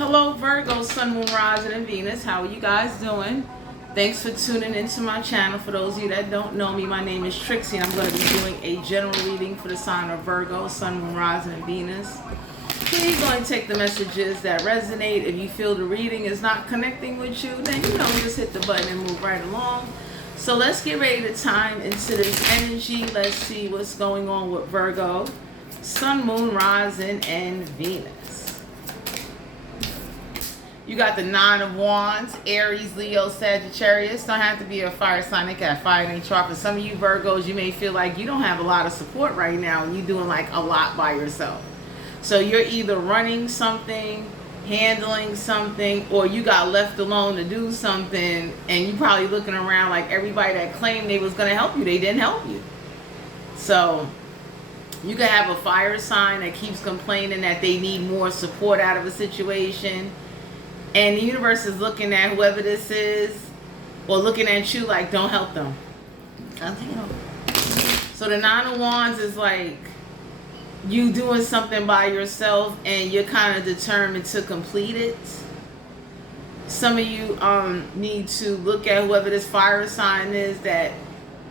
Hello Virgo, Sun, Moon, Rising, and Venus. How are you guys doing? Thanks for tuning into my channel. For those of you that don't know me, my name is Trixie, and I'm going to be doing a general reading for the sign of Virgo, Sun, Moon, Rising, and Venus. Please going to take the messages that resonate. If you feel the reading is not connecting with you, then just hit the button and move right along. So let's get ready to time into this energy. Let's see what's going on with Virgo, Sun, Moon, Rising, and Venus. You got the Nine of Wands, Aries, Leo, Sagittarius. Don't have to be a fire sign. They got fire in their chart. For some of you Virgos, you may feel like you don't have a lot of support right now and you're doing like a lot by yourself. So you're either running something, handling something, or you got left alone to do something, and you probably looking around like everybody that claimed they was going to help you, they didn't help you. So you could have a fire sign that keeps complaining that they need more support out of a situation. And the universe is looking at whoever this is, or looking at you like, don't help them. So the Nine of Wands is like you doing something by yourself and you're kind of determined to complete it. Some of you need to look at whoever this fire sign is that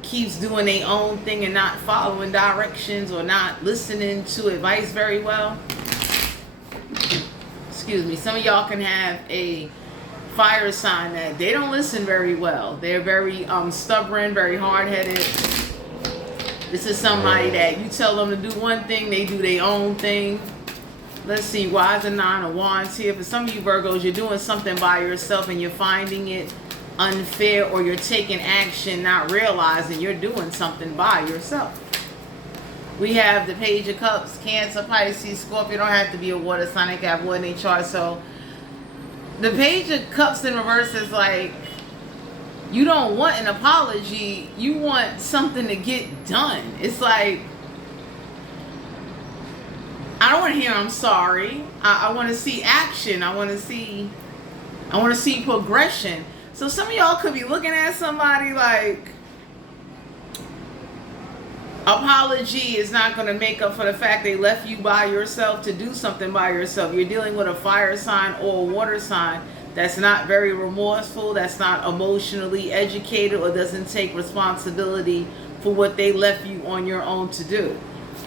keeps doing their own thing and not following directions or not listening to advice very well. Excuse me. Some of y'all can have a fire sign that they don't listen very well. They're very stubborn, very hard-headed. This is somebody that you tell them to do one thing, they do their own thing. Let's see, why is the Nine of Wands here? For some of you Virgos, you're doing something by yourself and you're finding it unfair, or you're taking action not realizing you're doing something by yourself. We have the Page of Cups, Cancer, Pisces, Scorpio. Don't have to be a water sign. They can have water in their chart. So the Page of Cups in reverse is like, you don't want an apology. You want something to get done. It's like, I don't want to hear I'm sorry. I want to see action. I want to see progression. So some of y'all could be looking at somebody like, apology is not going to make up for the fact they left you by yourself to do something by yourself. You're dealing with a fire sign or a water sign that's not very remorseful, that's not emotionally educated, or doesn't take responsibility for what they left you on your own to do.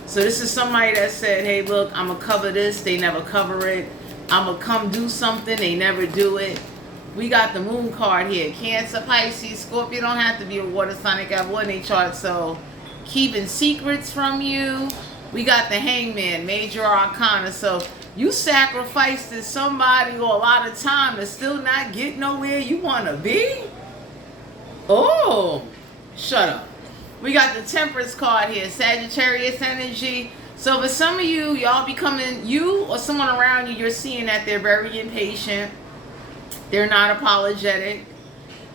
So this is somebody that said, hey, look, I'm going to cover this. They never cover it. I'm going to come do something. They never do it. We got the Moon card here. Cancer, Pisces, Scorpio. Don't have to be a water sign. They got water in their chart, so keeping secrets from you. We got the Hangman, Major Arcana. So you sacrificed to somebody or a lot of time to still not get nowhere you want to be? Oh, shut up. We got the Temperance card here, Sagittarius energy. So for some of you, y'all becoming, you or someone around you, you're seeing that they're very impatient. They're not apologetic.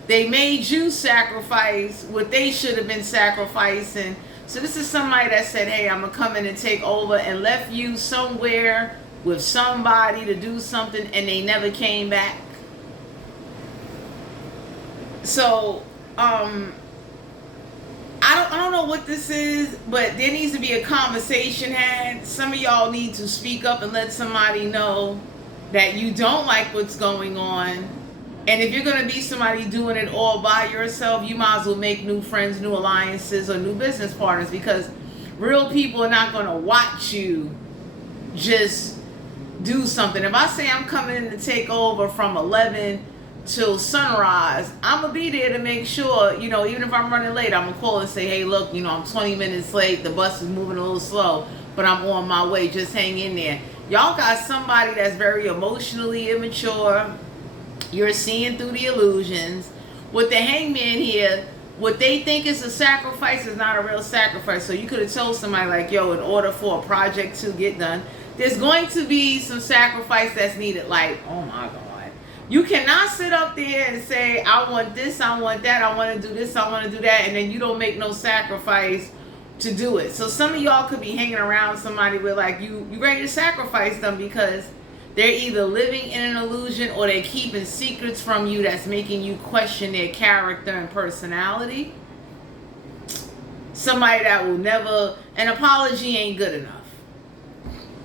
They made you sacrifice what they should have been sacrificing. So this is somebody that said, hey, I'm going to come in and take over, and left you somewhere with somebody to do something, and they never came back. So, I don't know what this is, but there needs to be a conversation had. Some of y'all need to speak up and let somebody know that you don't like what's going on. And if you're going to be somebody doing it all by yourself, you might as well make new friends, new alliances, or new business partners, because real people are not going to watch you just do something. If I say I'm coming in to take over from 11 till sunrise, I'm going to be there to make sure, even if I'm running late, I'm going to call and say, hey, look, I'm 20 minutes late. The bus is moving a little slow, but I'm on my way. Just hang in there. Y'all got somebody that's very emotionally immature. You're seeing through the illusions. With the Hangman here, what they think is a sacrifice is not a real sacrifice. So you could have told somebody like, yo, in order for a project to get done, there's going to be some sacrifice that's needed. Like, oh my God. You cannot sit up there and say, I want this, I want that, I want to do this, I want to do that, and then you don't make no sacrifice to do it. So some of y'all could be hanging around somebody where like you ready to sacrifice them because they're either living in an illusion or they're keeping secrets from you that's making you question their character and personality. Somebody that will never, an apology ain't good enough.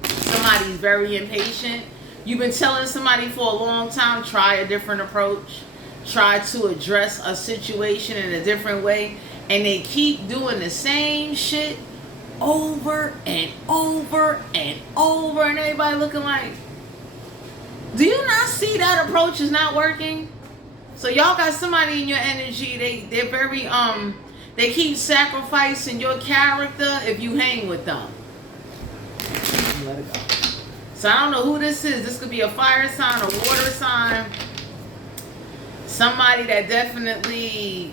Somebody's very impatient. You've been telling somebody for a long time, try a different approach. Try to address a situation in a different way. And they keep doing the same shit over and over and over. And everybody looking like, do you not see that approach is not working? So y'all got somebody in your energy. They're very, they keep sacrificing your character if you hang with them. Let it go. So I don't know who this is. This could be a fire sign, a water sign. Somebody that definitely,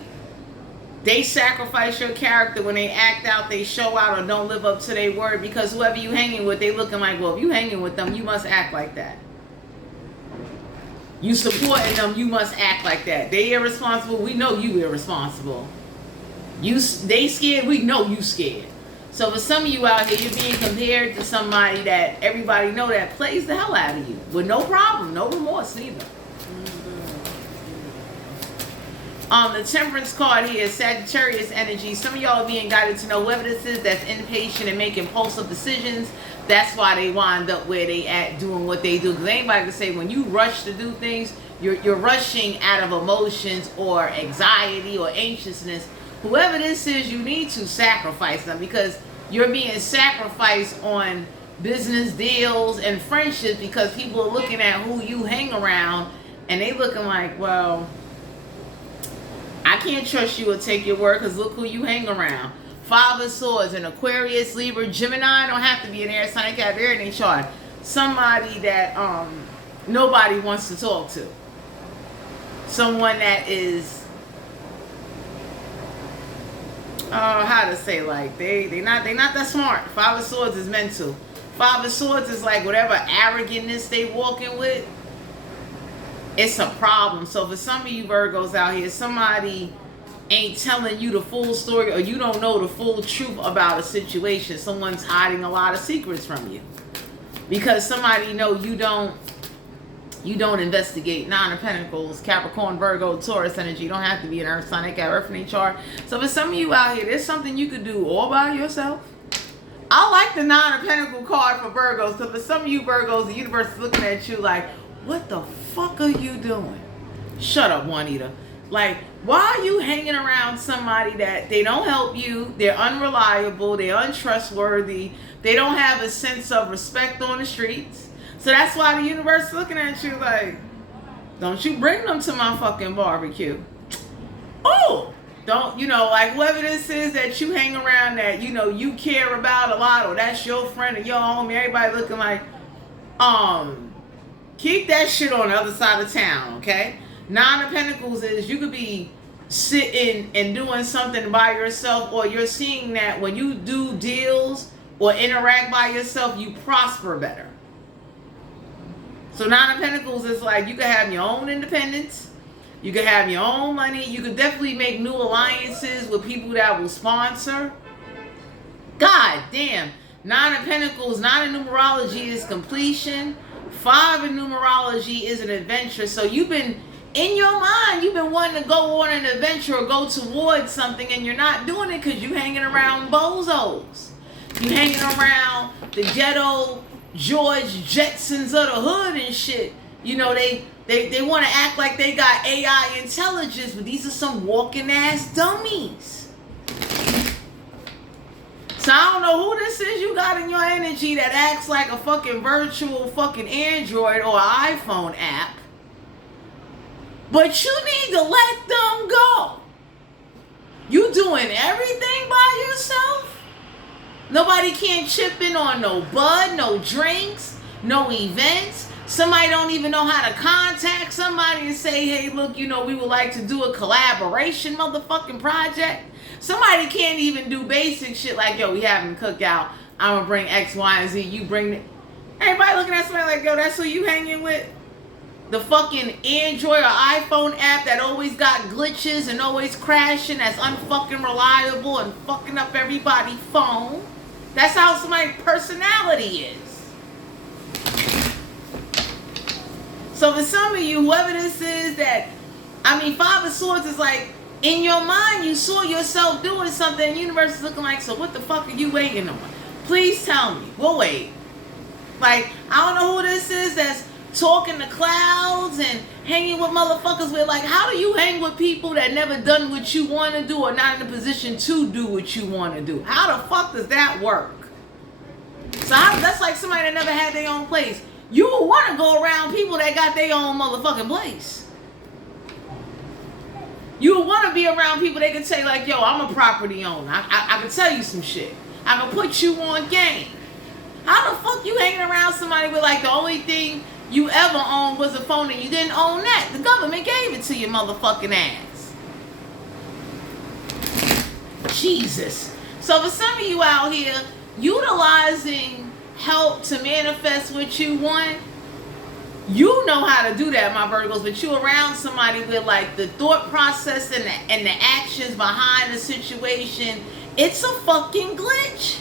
they sacrifice your character when they act out, they show out, or don't live up to their word. Because whoever you hanging with, they looking like, well, if you hanging with them, you must act like that. You supporting them, you must act like that. They irresponsible, we know you irresponsible. They scared, we know you scared. So for some of you out here, you're being compared to somebody that everybody know that plays the hell out of you. With no problem, no remorse neither. The Temperance card here is Sagittarius energy. Some of y'all are being guided to know whoever this is that's impatient and making impulsive decisions. That's why they wind up where they at, doing what they do. Because anybody can say when you rush to do things, you're rushing out of emotions or anxiety or anxiousness. Whoever this is, you need to sacrifice them, because you're being sacrificed on business deals and friendships, because people are looking at who you hang around and they looking like, well, I can't trust you or take your word because look who you hang around. Five of Swords, an Aquarius, Libra, Gemini. Don't have to be an air sign. They got air in their chart. Somebody that nobody wants to talk to. Someone that is, how to say, like they not that smart. Five of Swords is mental. Five of Swords is like whatever arrogantness they walking with, it's a problem. So for some of you Virgos out here, somebody ain't telling you the full story, or you don't know the full truth about a situation. Someone's hiding a lot of secrets from you because somebody know you don't investigate. Nine of Pentacles, Capricorn, Virgo, Taurus energy. You don't have to be an earth sign. They got earth in their chart. So for some of you out here, there's something you could do all by yourself. I like the Nine of Pentacles card for Virgos. So for some of you Virgos, the universe is looking at you like, what the fuck are you doing? Shut up, Juanita. Like, why are you hanging around somebody that they don't help you, they're unreliable, they're untrustworthy, they don't have a sense of respect on the streets? So that's why the universe is looking at you like, don't you bring them to my fucking barbecue. Oh, don't, like whoever this is that you hang around that, you care about a lot, or that's your friend or your homie, everybody looking like, keep that shit on the other side of town, okay? Nine of Pentacles is you could be sitting and doing something by yourself, or you're seeing that when you do deals or interact by yourself, you prosper better. So Nine of Pentacles is like you could have your own independence. You could have your own money. You could definitely make new alliances with people that will sponsor. God damn. Nine of Pentacles, nine in numerology is completion. Five in numerology is an adventure. So you've been, in your mind, you've been wanting to go on an adventure or go towards something, and you're not doing it because you're hanging around bozos. You hanging around the ghetto George Jetsons of the hood and shit. They want to act like they got AI intelligence, but these are some walking ass dummies. So I don't know who this is you got in your energy that acts like a fucking virtual fucking Android or iPhone app. But you need to let them go. You doing everything by yourself? Nobody can't chip in on no bud, no drinks, no events. Somebody don't even know how to contact somebody and say, hey, look, we would like to do a collaboration motherfucking project. Somebody can't even do basic shit like, yo, we having a cookout. I'm going to bring X, Y, and Z. You bring it. Everybody looking at somebody like, yo, that's who you hanging with? The fucking Android or iPhone app that always got glitches and always crashing, that's unfucking reliable and fucking up everybody's phone. That's how somebody's personality is. So for some of you, whoever this is Five of Swords is like, in your mind, you saw yourself doing something, the universe is looking like, so what the fuck are you waiting on? Please tell me. We'll wait. Like, I don't know who this is that's talking to clouds and hanging with motherfuckers with, like, how do you hang with people that never done what you want to do or not in a position to do what you want to do? How the fuck does that work? So that's like somebody that never had their own place. You would want to go around people that got their own motherfucking place. You would want to be around people that can say, like, yo, I'm a property owner. I can tell you some shit. I can put you on game. How the fuck you hanging around somebody with, like, the only thing you ever owned was a phone and you didn't own that? The government gave it to your motherfucking ass. Jesus. So for some of you out here, utilizing help to manifest what you want, you know how to do that, my Virgos, but you around somebody with, like, the thought process and the actions behind the situation, it's a fucking glitch.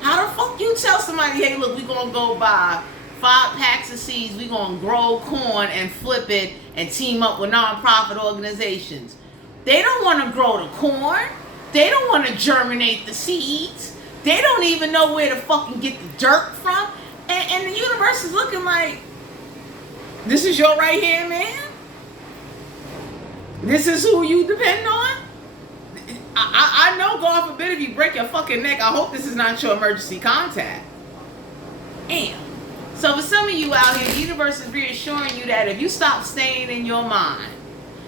How the fuck you tell somebody, hey, look, we gonna go buy 5 packs of seeds, we gonna grow corn and flip it and team up with non-profit organizations? They don't want to grow the corn. They don't want to germinate the seeds. They don't even know where to fucking get the dirt from. And the universe is looking like, this is your right hand man? This is who you depend on? I know, God forbid, if you break your fucking neck, I hope this is not your emergency contact. Damn. So for some of you out here, the universe is reassuring you that if you stop staying in your mind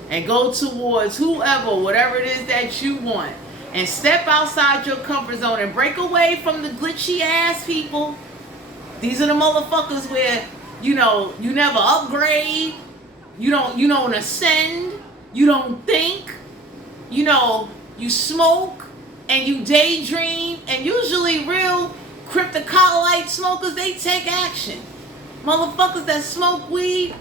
and go towards whoever, whatever it is that you want, and step outside your comfort zone and break away from the glitchy ass people. These are the motherfuckers where, you know, you never upgrade, you don't ascend, you don't think, you know, you smoke and you daydream, and usually real cryptocollite smokers, they take action. Motherfuckers that smoke weed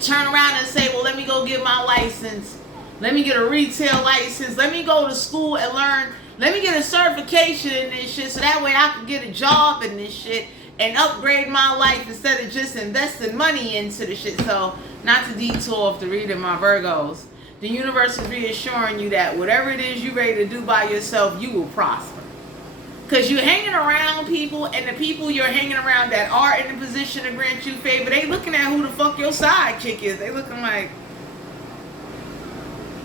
turn around and say, well, let me go get my license. Let me get a retail license. Let me go to school and learn. Let me get a certification in this shit so that way I can get a job in this shit and upgrade my life instead of just investing money into the shit. So, not to detour off the reading, my Virgos. The universe is reassuring you that whatever it is you're ready to do by yourself, you will prosper. Because you're hanging around people, and the people you're hanging around that are in a position to grant you favor, they looking at who the fuck your sidekick is. They looking like,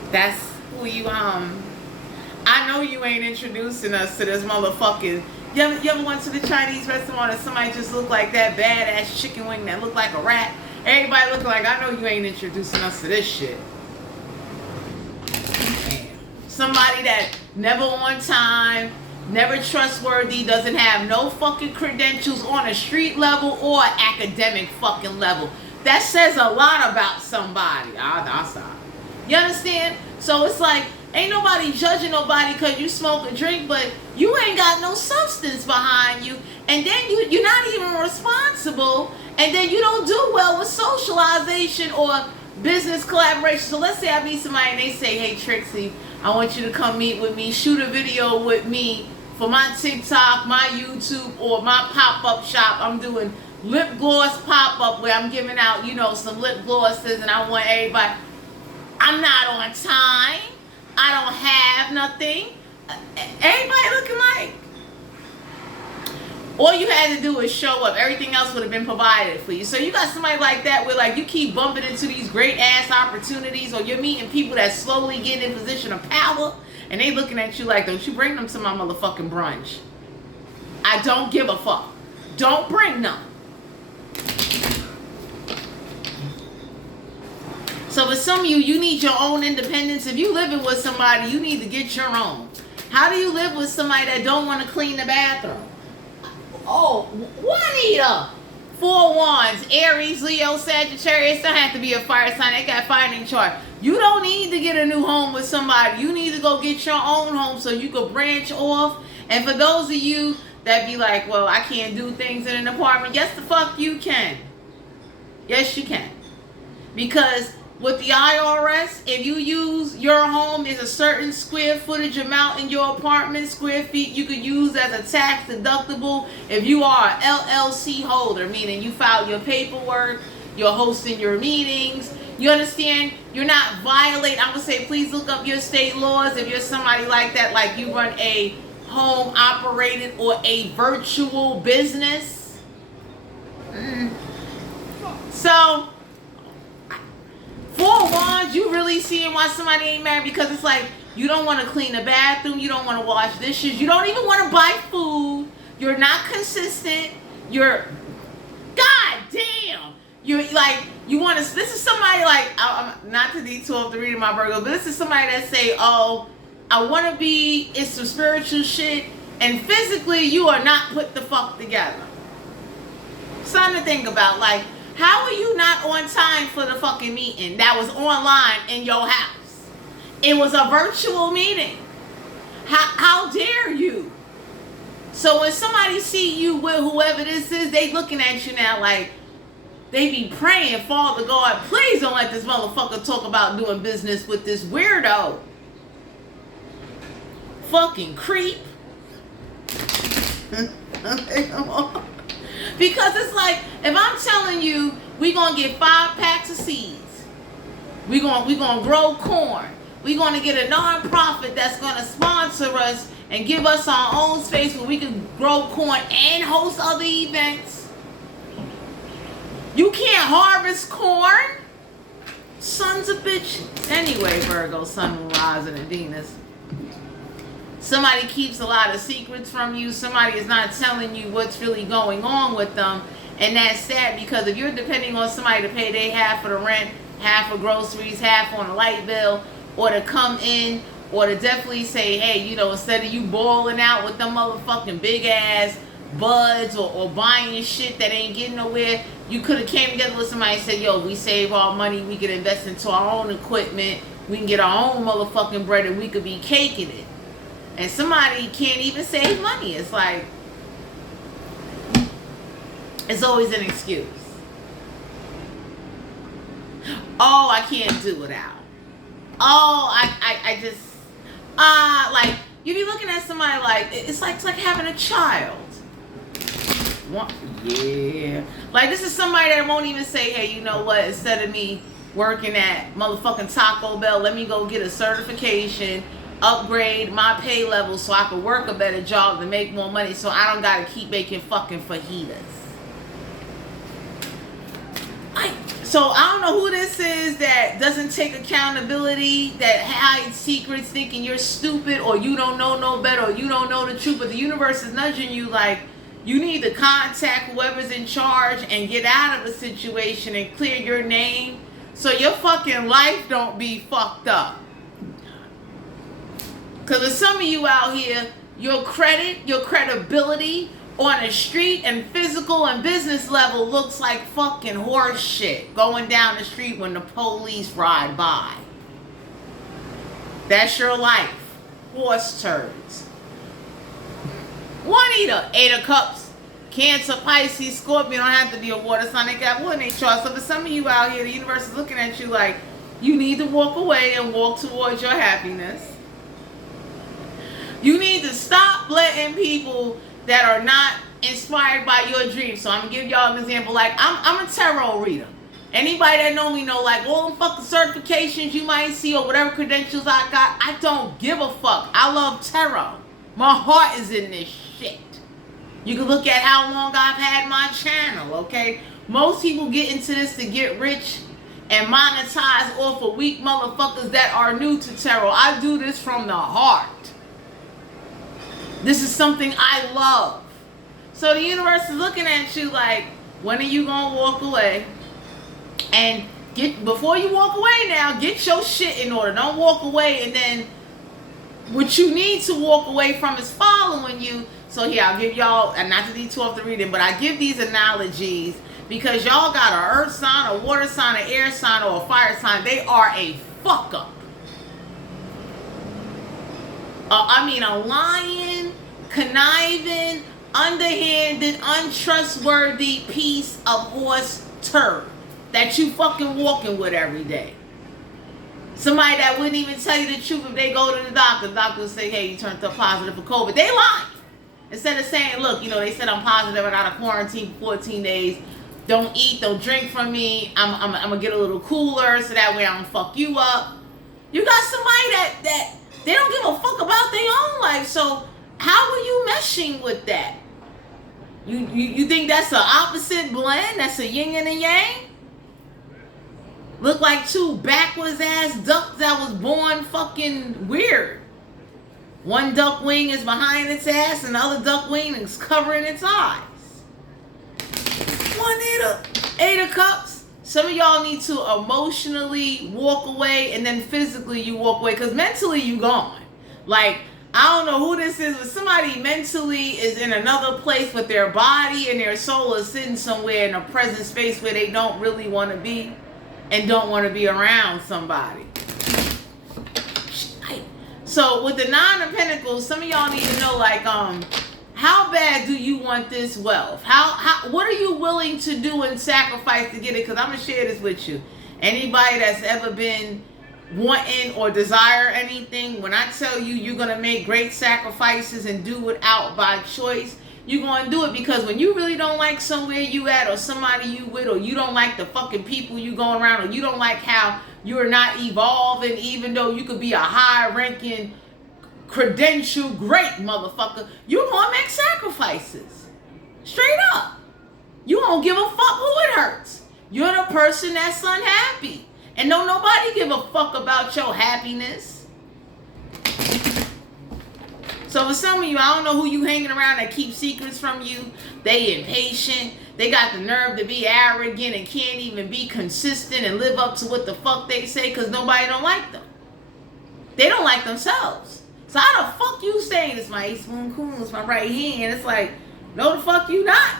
that's who you, I know you ain't introducing us to this motherfucking, you ever went to the Chinese restaurant and somebody just looked like that badass chicken wing that looked like a rat? Everybody looking like, I know you ain't introducing us to this shit. Somebody that never on time, never trustworthy, doesn't have no fucking credentials on a street level or academic fucking level. That says a lot about somebody. You understand? So it's like, ain't nobody judging nobody because you smoke and drink, but you ain't got no substance behind you. And then you're not even responsible. And then you don't do well with socialization or business collaboration. So let's say I meet somebody and they say, hey, Trixie, I want you to come meet with me, shoot a video with me for my TikTok, my YouTube, or my pop-up shop. I'm doing lip gloss pop-up where I'm giving out, you know, some lip glosses, and I want everybody. I'm not on time. I don't have nothing. Everybody looking like. All you had to do is show up. Everything else would have been provided for you. So you got somebody like that where, like, you keep bumping into these great ass opportunities, or you're meeting people that slowly get in position of power, and they looking at you like, don't you bring them to my motherfucking brunch. I don't give a fuck. Don't bring them. So for some of you, you need your own independence. If you living with somebody, you need to get your own. How do you live with somebody that don't want to clean the bathroom? Oh, Juanita. 4 wands, Aries, Leo, Sagittarius. Don't have to be a fire sign. They got fire in chart. You don't need to get a new home with somebody. You need to go get your own home so you can branch off. And for those of you that be like, well, I can't do things in an apartment. Yes, the fuck you can. Yes, you can. Because with the IRS, if you use your home is a certain square footage amount in your apartment, square feet you could use as a tax deductible if you are an LLC holder, meaning you file your paperwork, you're hosting your meetings. You understand? You're not violating. I'm going to say, please look up your state laws if you're somebody like that, like you run a home operated or a virtual business. So, 4 wands, you really seeing why somebody ain't married, because it's like you don't want to clean the bathroom, you don't want to wash dishes, you don't even want to buy food, you're not consistent, you're, god damn, you're like, you want to, this is somebody like, I'm not to detour off the reading my Virgo, but this is somebody that say, oh, I want to be in some spiritual shit, and physically you are not put the fuck together. Something to think about, like, how are you not on time for the fucking meeting that was online in your house? It was a virtual meeting. How dare you? So when somebody see you with whoever this is, they looking at you now like, they be praying, Father God, please don't let this motherfucker talk about doing business with this weirdo. Fucking creep. Because it's like, if I'm telling you, we gonna get 5 packs of seeds. We gonna grow corn. We gonna get a non-profit that's gonna sponsor us and give us our own space where we can grow corn and host other events. You can't harvest corn? Sons of bitches. Anyway, Virgo, Sun, Moon, Rising, and Venus. Somebody keeps a lot of secrets from you. Somebody is not telling you what's really going on with them. And that's sad, because if you're depending on somebody to pay their half of the rent, half of groceries, half on a light bill, or to come in, or to definitely say, hey, you know, instead of you balling out with them motherfucking big ass buds or buying shit that ain't getting nowhere, you could have came together with somebody and said, yo, we save our money, we can invest into our own equipment, we can get our own motherfucking bread, and we could be caking it. And somebody can't even save money. It's like, it's always an excuse. Oh, I can't do without. Oh, I just, like, you be looking at somebody like, it's like having a child. Yeah. Like, this is somebody that won't even say, hey, you know what, instead of me working at motherfucking Taco Bell, let me go get a certification, upgrade my pay level so I can work a better job to make more money, so I don't gotta keep making fucking fajitas. So I don't know who this is that doesn't take accountability, that hides secrets, thinking you're stupid or you don't know no better or you don't know the truth, but the universe is nudging you like, you need to contact whoever's in charge and get out of the situation and clear your name so your fucking life don't be fucked up. Because with some of you out here, your credit, your credibility on the street and physical and business level looks like fucking horse shit going down the street when the police ride by. That's your life. Horse turds. Juanita, 8 of Cups. Cancer, Pisces, Scorpio. Don't have to be a water sign. They got one in their chart. So for some of you out here, the universe is looking at you like, you need to walk away and walk towards your happiness. You need to stop letting people that are not inspired by your dreams. So I'm going to give y'all an example. Like, I'm a tarot reader. Anybody that know me know, like, all them fucking certifications you might see or whatever credentials I got, I don't give a fuck. I love tarot. My heart is in this shit. You can look at how long I've had my channel, okay? Most people get into this to get rich and monetize off of weak motherfuckers that are new to tarot. I do this from the heart. This is something I love. So the universe is looking at you like, when are you gonna walk away? And before you walk away now, get your shit in order. Don't walk away and then what you need to walk away from is following you. So here, I'll give y'all, and not to detour off the reading, but I give these analogies because y'all got an earth sign, a water sign, an air sign, or a fire sign. They are a fuck up. A lying, conniving, underhanded, untrustworthy piece of horse turd that you fucking walking with every day. Somebody that wouldn't even tell you the truth if they go to the doctor. The doctor will say, hey, you turned up positive for COVID. They lying. Instead of saying, look, you know, they said I'm positive, I got a quarantine for 14 days. Don't eat, don't drink from me. I'm going to get a little cooler so that way I don't fuck you up. You got somebody that they don't give a fuck about their own life. So how are you meshing with that? You think that's an opposite blend? That's a yin and a yang? Look like two backwards ass ducks that was born fucking weird. One duck wing is behind its ass and the other duck wing is covering its eyes. One eight of cups. Some of y'all need to emotionally walk away and then physically you walk away because mentally you gone. Like, I don't know who this is, but somebody mentally is in another place, but their body and their soul is sitting somewhere in a present space where they don't really want to be and don't want to be around somebody. So with the Nine of Pentacles, some of y'all need to know, like, how bad do you want this wealth? What are you willing to do and sacrifice to get it? Because I'm going to share this with you. Anybody that's ever been wanting or desire anything, when I tell you you're going to make great sacrifices and do it out by choice, you're going to do it because when you really don't like somewhere you at or somebody you with, or you don't like the fucking people you going around, or you don't like how you're not evolving, even though you could be a high-ranking, credential, great motherfucker, you gonna make sacrifices. Straight up. You don't give a fuck who it hurts. You're the person that's unhappy. And don't nobody give a fuck about your happiness. So for some of you, I don't know who you hanging around that keep secrets from you. They impatient. They got the nerve to be arrogant and can't even be consistent and live up to what the fuck they say because nobody don't like them. They don't like themselves. So how the fuck you saying it's my ace moon cool, it's my right hand? It's like, no the fuck you not.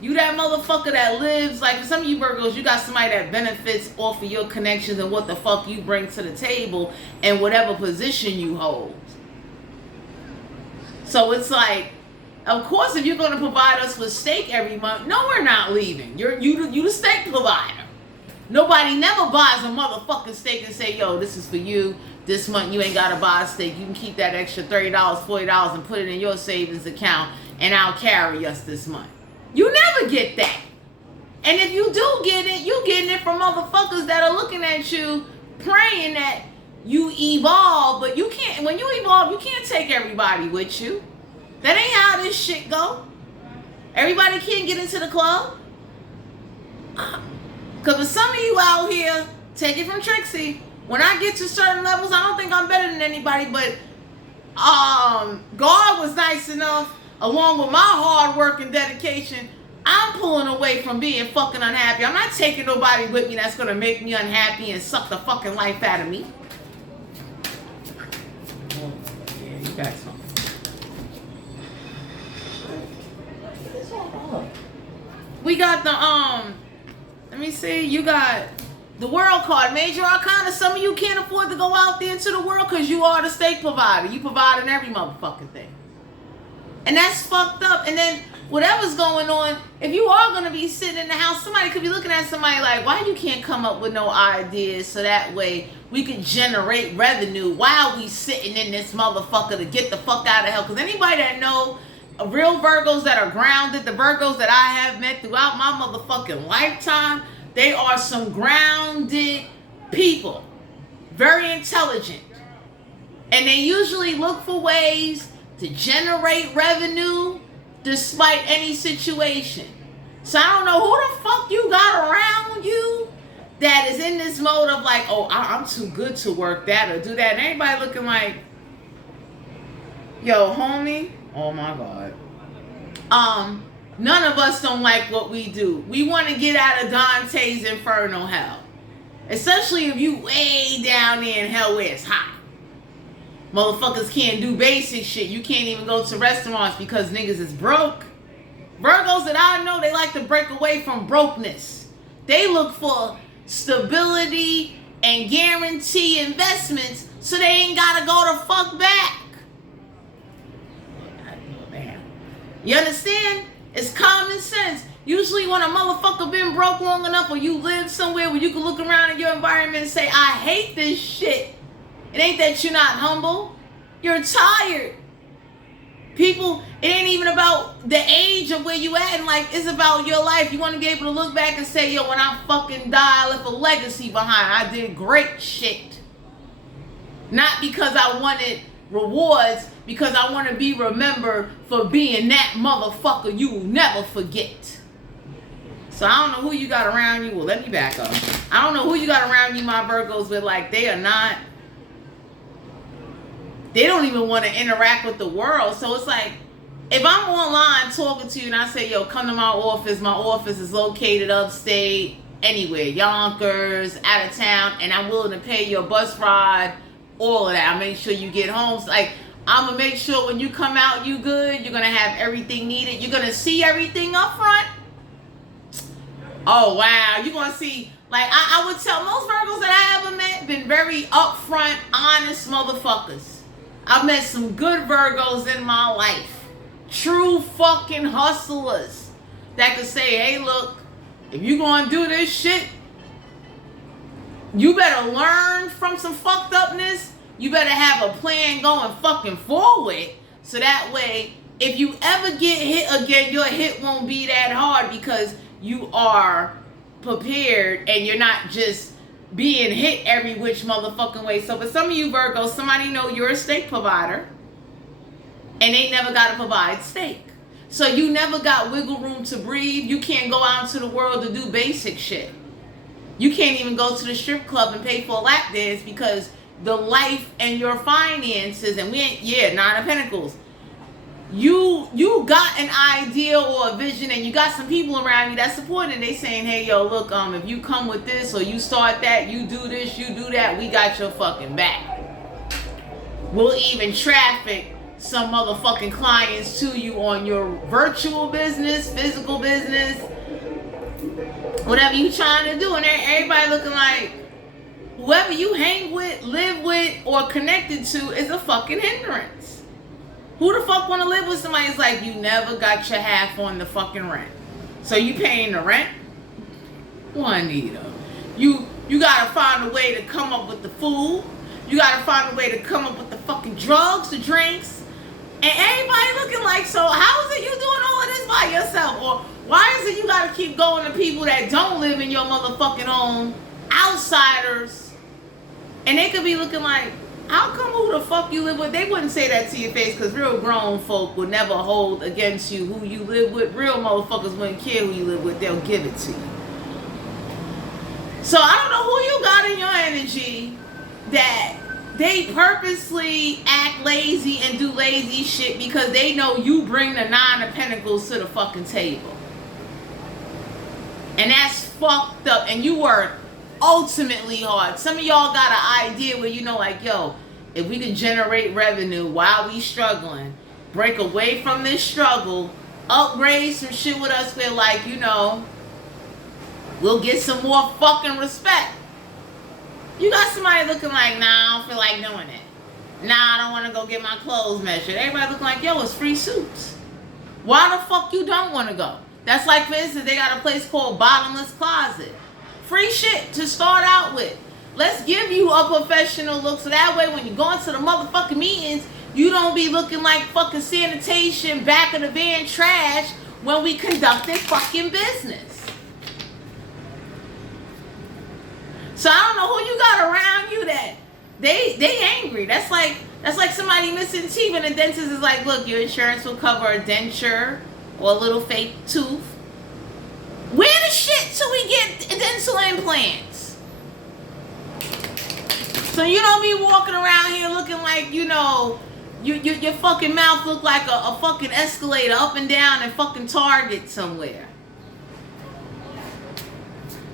You that motherfucker that lives, like for some of you Virgos, you got somebody that benefits off of your connections and what the fuck you bring to the table and whatever position you hold. So it's like, of course, if you're going to provide us with steak every month, no, we're not leaving. You the steak provider. Nobody never buys a motherfucking steak and say, yo, this is for you. This month you ain't got to buy a steak. You can keep that extra $30, $40 and put it in your savings account and I'll carry us this month. You never get that. And if you do get it, you getting it from motherfuckers that are looking at you praying that you evolve, but you can't. When you evolve, you can't take everybody with you. That ain't how this shit go. Everybody can't get into the club. Because for some of you out here, take it from Trixie, when I get to certain levels, I don't think I'm better than anybody, but God was nice enough, along with my hard work and dedication, I'm pulling away from being fucking unhappy. I'm not taking nobody with me that's going to make me unhappy and suck the fucking life out of me. Yeah, you got something. We got the, let me see, you got the world card, major arcana. Some of you can't afford to go out there into the world because you are the steak provider. You providing every motherfucking thing. And that's fucked up. And then whatever's going on, if you are going to be sitting in the house, somebody could be looking at somebody like, why you can't come up with no ideas so that way we could generate revenue while we sitting in this motherfucker to get the fuck out of hell. Because anybody that know real Virgos that are grounded, the Virgos that I have met throughout my motherfucking lifetime, they are some grounded people. Very intelligent. And they usually look for ways to generate revenue despite any situation. So I don't know who the fuck you got around you that is in this mode of like, oh, I'm too good to work that or do that. And everybody looking like, yo, homie, oh my God. None of us don't like what we do. We want to get out of Dante's infernal hell. Especially if you way down there in hell where it's hot. Motherfuckers can't do basic shit. You can't even go to restaurants because niggas is broke. Virgos that I know, they like to break away from brokenness. They look for stability and guarantee investments so they ain't gotta go the fuck back. Damn. You understand? It's common sense. Usually when a motherfucker been broke long enough or you live somewhere where you can look around in your environment and say, I hate this shit. It ain't that you're not humble. You're tired. People, it ain't even about the age of where you at in life. It's about your life. You want to be able to look back and say, yo, when I fucking die, I left a legacy behind. I did great shit. Not because I wanted rewards, because I want to be remembered for being that motherfucker you will never forget. So I don't know who you got around you. Well, let me back up. I don't know who you got around you, my Virgos, but like they don't even want to interact with the world. So it's like, if I'm online talking to you and I say, yo, come to my office is located upstate, anywhere, Yonkers, out of town, and I'm willing to pay your bus ride, all of that. I make sure you get home. So like, I'm going to make sure when you come out, you good. You're going to have everything needed. You're going to see everything up front. Oh, wow. You're going to see, like, I would tell most Virgos that I ever met, been very upfront, honest motherfuckers. I've met some good Virgos in my life. True fucking hustlers that could say, hey, look, if you're going to do this shit, you better learn from some fucked upness. You better have a plan going fucking forward. So that way, if you ever get hit again, your hit won't be that hard because you are prepared and you're not just being hit every which motherfucking way. So for some of you Virgos, somebody know you're a steak provider and they never got to provide steak. So you never got wiggle room to breathe. You can't go out into the world to do basic shit. You can't even go to the strip club and pay for a lap dance because the life and your finances, and Nine of Pentacles. You got an idea or a vision and you got some people around you that support it. They saying, hey, yo, look, if you come with this or you start that, you do this, you do that, we got your fucking back. We'll even traffic some motherfucking clients to you on your virtual business, physical business, whatever you trying to do. And everybody looking like whoever you hang with, live with, or connected to is a fucking hindrance. Who the fuck want to live with somebody that's like, you never got your half on the fucking rent? So you paying the rent? Juanita, you gotta find a way to come up with the food. You gotta find a way to come up with the fucking drugs, the drinks. And everybody looking like, so how is it you doing all of this by yourself? Or why is it you gotta keep going to people that don't live in your motherfucking home, outsiders? And they could be looking like, how come who the fuck you live with? They wouldn't say that to your face because real grown folk would never hold against you who you live with. Real motherfuckers wouldn't care who you live with. They'll give it to you. So I don't know who you got in your energy that they purposely act lazy and do lazy shit because they know you bring the Nine of Pentacles to the fucking table. And that's fucked up. And you work ultimately hard. Some of y'all got an idea where you know, like, yo, if we can generate revenue while we struggling, break away from this struggle, upgrade some shit with us where, like, you know, we'll get some more fucking respect. You got somebody looking like, nah, I don't feel like doing it. Nah, I don't want to go get my clothes measured. Everybody looking like, yo, it's free suits. Why the fuck you don't want to go? That's like, for instance, they got a place called Bottomless Closet. Free shit to start out with. Let's give you a professional look so that way when you go into the motherfucking meetings, you don't be looking like fucking sanitation, back of the van trash when we conducting fucking business. So I don't know who you got around you that they angry. That's like somebody missing teeth and the dentist is like, look, your insurance will cover a denture or a little fake tooth. Where the shit till we get dental implants? So you don't be walking around here looking like, you know, your fucking mouth look like a fucking escalator up and down and fucking Target somewhere.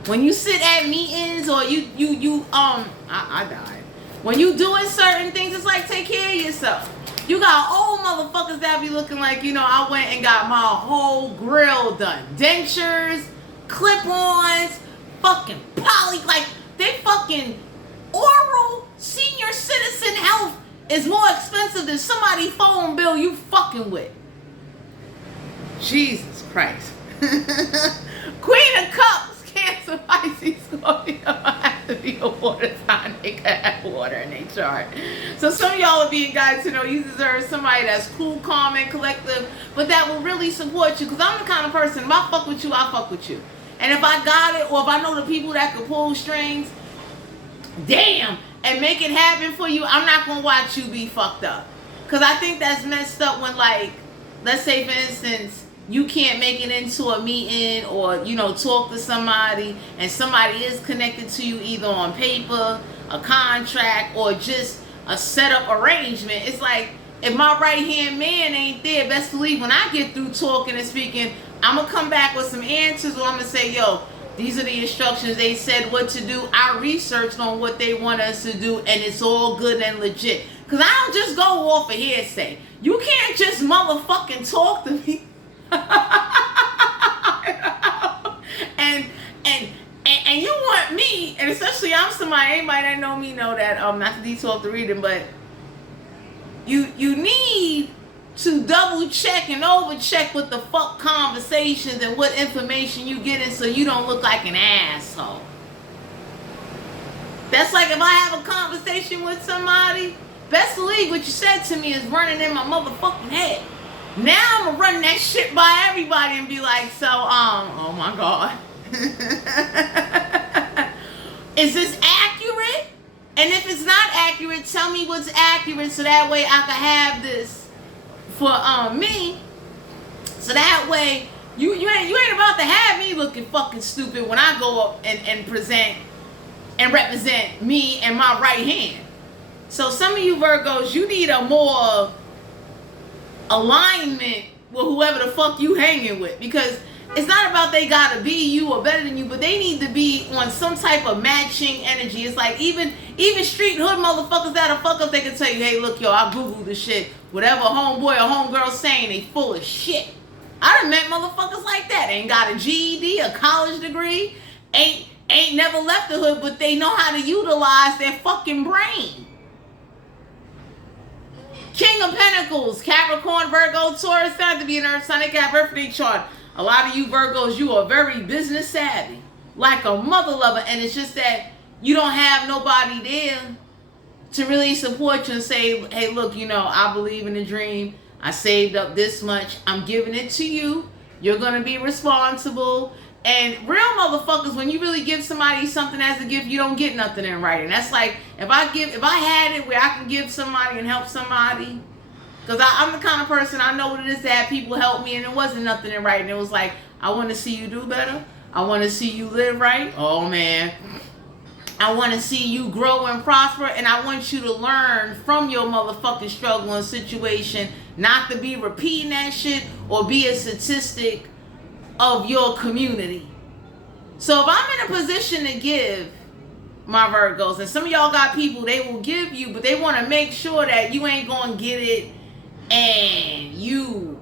When you sit at meetings or I died. When you doing certain things, it's like, take care of yourself. You got old motherfuckers that be looking like, you know, I went and got my whole grill done. Dentures, clip-ons, fucking poly, like, they fucking oral senior citizen health is more expensive than somebody's phone bill you fucking with. Jesus Christ. Queen of Cups. Cancer, Pisces, Scorpio have to be a water sign. They can have water in their chart. So some of y'all will be in guys to know you deserve somebody that's cool, calm, and collective, but that will really support you. Because I'm the kind of person, if I fuck with you, I fuck with you. And if I got it, or if I know the people that can pull strings, damn, and make it happen for you, I'm not going to watch you be fucked up. Because I think that's messed up when, like, let's say, for instance, you can't make it into a meeting or, you know, talk to somebody, and somebody is connected to you either on paper, a contract, or just a setup arrangement, it's like, if my right-hand man ain't there, best believe when I get through talking and speaking, I'm going to come back with some answers, or I'm going to say, yo, these are the instructions. They said what to do. I researched on what they want us to do, and it's all good and legit. Because I don't just go off of hearsay. You can't just motherfucking talk to me. and you want me, and especially I'm somebody, anybody that know me know that, not to detour off the reading, but you need to double check and over check with the fuck conversations and what information you getting, so you don't look like an asshole. That's like if I have a conversation with somebody, best believe what you said to me is running in my motherfucking head. Now I'm gonna run that shit by everybody and be like, so oh my god. Is this accurate? And if it's not accurate, tell me what's accurate, so that way I can have this for me. So that way you ain't about to have me looking fucking stupid when I go up and present and represent me and my right hand. So some of you Virgos, you need a more alignment with whoever the fuck you hanging with, because it's not about they gotta be you or better than you, but they need to be on some type of matching energy. It's like even street hood motherfuckers that'll fuck up, they can tell you, hey look, yo, I googled the shit. Whatever homeboy or homegirl saying, they full of shit. I done met motherfuckers like that. Ain't got a GED, a college degree, ain't never left the hood, but they know how to utilize their fucking brain. King of Pentacles, Capricorn, Virgo, Taurus, found to be an Earth sign. They got birthday chart. A lot of you Virgos, you are very business savvy, like a mother lover, and it's just that you don't have nobody there to really support you and say, hey, look, you know, I believe in the dream. I saved up this much. I'm giving it to you. You're going to be responsible. And real motherfuckers, when you really give somebody something as a gift, you don't get nothing in writing. That's like, if I had it where I can give somebody and help somebody, because I'm the kind of person, I know what it is to have people help me, and it wasn't nothing in writing. It was like, I want to see you do better. I want to see you live right. Oh, man. I want to see you grow and prosper, and I want you to learn from your motherfucking struggle and situation, not to be repeating that shit or be a statistic of your community. So if I'm in a position to give, my Virgos, and some of y'all got people, they will give you, but they want to make sure that you ain't going to get it and you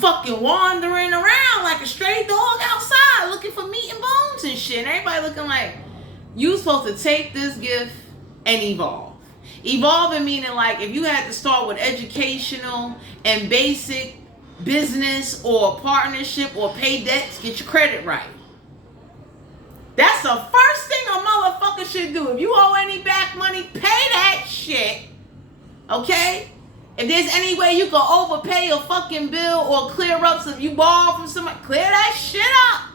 fucking wandering around like a stray dog outside looking for meat and bones and shit. And everybody looking like, you supposed to take this gift and evolve. Evolving meaning like if you had to start with educational and basic business or partnership or pay debts, get your credit right. That's the first thing a motherfucker should do. If you owe any back money, pay that shit. Okay? If there's any way you can overpay your fucking bill or clear up, so if you borrow from somebody, clear that shit up.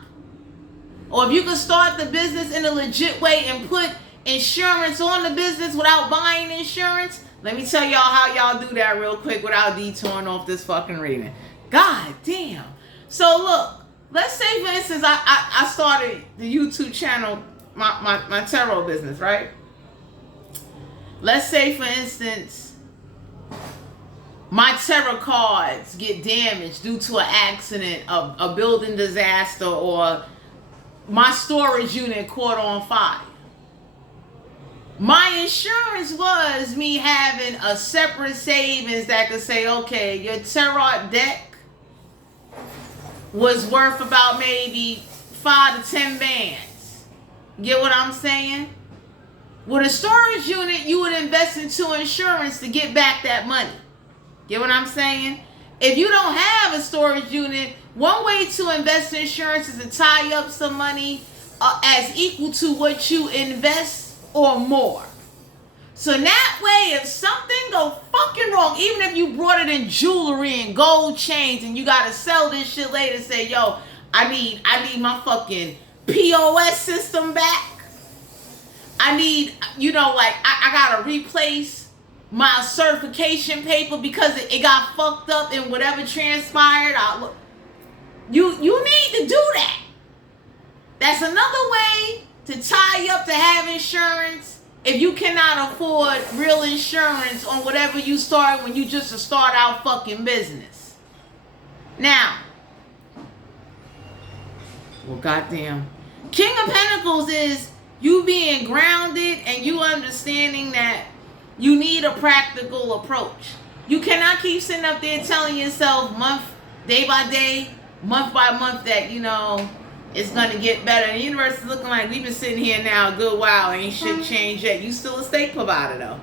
Or if you can start the business in a legit way and put insurance on the business without buying insurance, let me tell y'all how y'all do that real quick without detouring off this fucking reading. God damn. So look, let's say for instance, I started the YouTube channel, my tarot business, right? Let's say for instance, my tarot cards get damaged due to an accident, a building disaster, or my storage unit caught on fire. My insurance was me having a separate savings that could say, okay, your tarot deck was worth about maybe 5 to 10 bands. Get what I'm saying? With a storage unit, you would invest into insurance to get back that money. Get what I'm saying? If you don't have a storage unit, one way to invest in insurance is to tie up some money as equal to what you invest or more. So that way, if something go fucking wrong, even if you brought it in jewelry and gold chains and you got to sell this shit later and say, yo, I need my fucking POS system back. I need, you know, like, I got to replace my certification paper because it got fucked up and whatever transpired. You need to do that. That's another way to tie you up to have insurance if you cannot afford real insurance on whatever you start when you just start out fucking business. Now, well, goddamn. King of Pentacles is you being grounded and you understanding that you need a practical approach. You cannot keep sitting up there telling yourself day by day, month by month that, you know, it's going to get better. And the universe is looking like we've been sitting here now a good while. Ain't shit changed yet. You still a steak provider, though.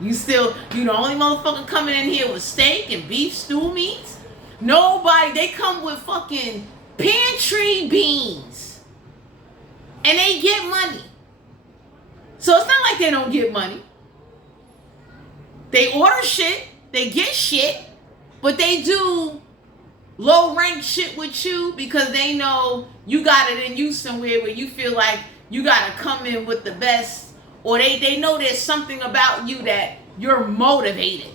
You the only motherfucker coming in here with steak and beef stew meats. Nobody. They come with fucking pantry beans. And they get money. So it's not like they don't get money. They order shit. They get shit. But they do low rank shit with you because they know you got it in you somewhere where you feel like you gotta come in with the best, or they know there's something about you that you're motivated.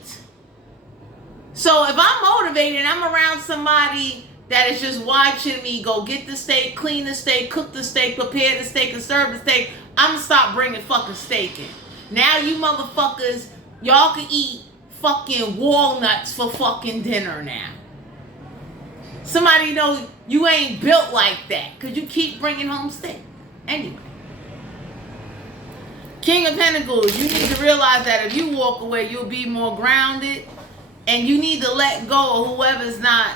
So if I'm motivated and I'm around somebody that is just watching me go get the steak, clean the steak, cook the steak, prepare the steak, and serve the steak, I'm gonna stop bringing fucking steak in. Now you motherfuckers, y'all can eat fucking walnuts for fucking dinner now. Somebody know you ain't built like that because you keep bringing home steak. Anyway. King of Pentacles, you need to realize that if you walk away, you'll be more grounded. And you need to let go of whoever's not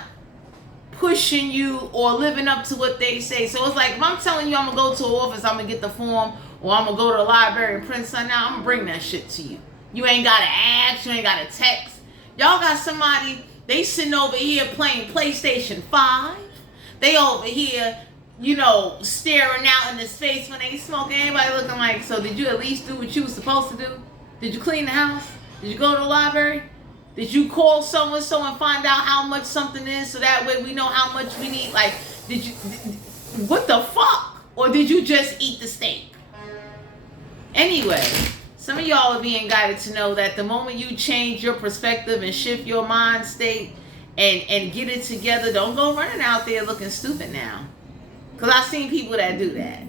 pushing you or living up to what they say. So it's like, if I'm telling you I'm going to go to an office, I'm going to get the form, or I'm going to go to the library and print something out, I'm going to bring that shit to you. You ain't got to ask, you ain't got to text. Y'all got somebody, they sitting over here playing PlayStation 5. They over here, you know, staring out in the space when they smoking. Everybody looking like, so did you at least do what you was supposed to do? Did you clean the house? Did you go to the library? Did you call so-and-so and find out how much something is so that way we know how much we need? Like, what the fuck? Or did you just eat the steak? Anyway, some of y'all are being guided to know that the moment you change your perspective and shift your mind state and get it together, don't go running out there looking stupid now. Because I've seen people that do that.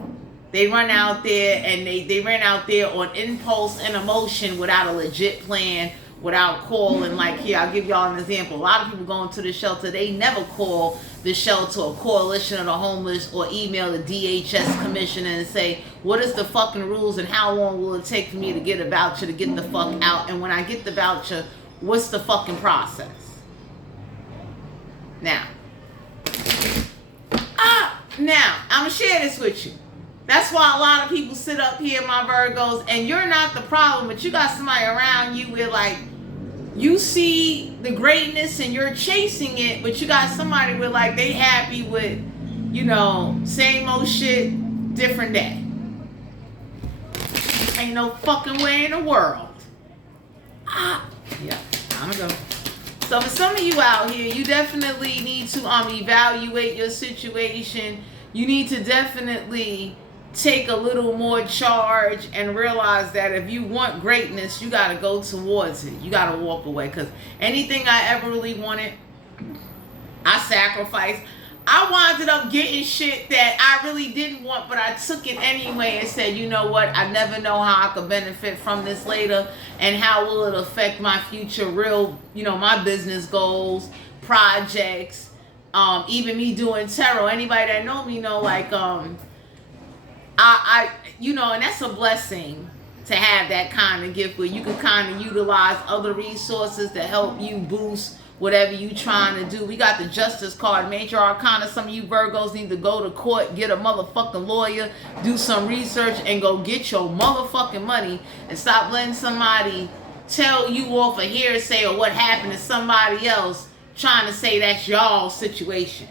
They run out there and they ran out there on impulse and emotion without a legit plan, without calling. Like here, I'll give y'all an example. A lot of people going to the shelter, they never call the shelter or coalition of the homeless or email the DHS commissioner and say, what is the fucking rules and how long will it take for me to get a voucher to get the fuck out? And when I get the voucher, what's the fucking process? Now, I'm going to share this with you. That's why a lot of people sit up here, my Virgos, and you're not the problem, but you got somebody around you where, like, you see the greatness and you're chasing it, but you got somebody where, like, they happy with, you know, same old shit, different day. Ain't no fucking way in the world. Yeah, I'm gonna go. So for some of you out here, you definitely need to evaluate your situation. You need to definitely take a little more charge and realize that if you want greatness, you got to go towards it. You got to walk away, because anything I ever really wanted, I sacrificed. I wound up getting shit that I really didn't want, but I took it anyway and said, you know what, I never know how I could benefit from this later, and how will it affect my future real, you know, my business goals, projects, even me doing tarot. Anybody that know me know, like, I you know, and that's a blessing to have that kind of gift where you can kind of utilize other resources to help you boost whatever you trying to do. We got the Justice card, Major Arcana. Some of you Virgos need to go to court, get a motherfucking lawyer, do some research, and go get your motherfucking money, and stop letting somebody tell you off a hearsay or what happened to somebody else trying to say that's y'all's situation.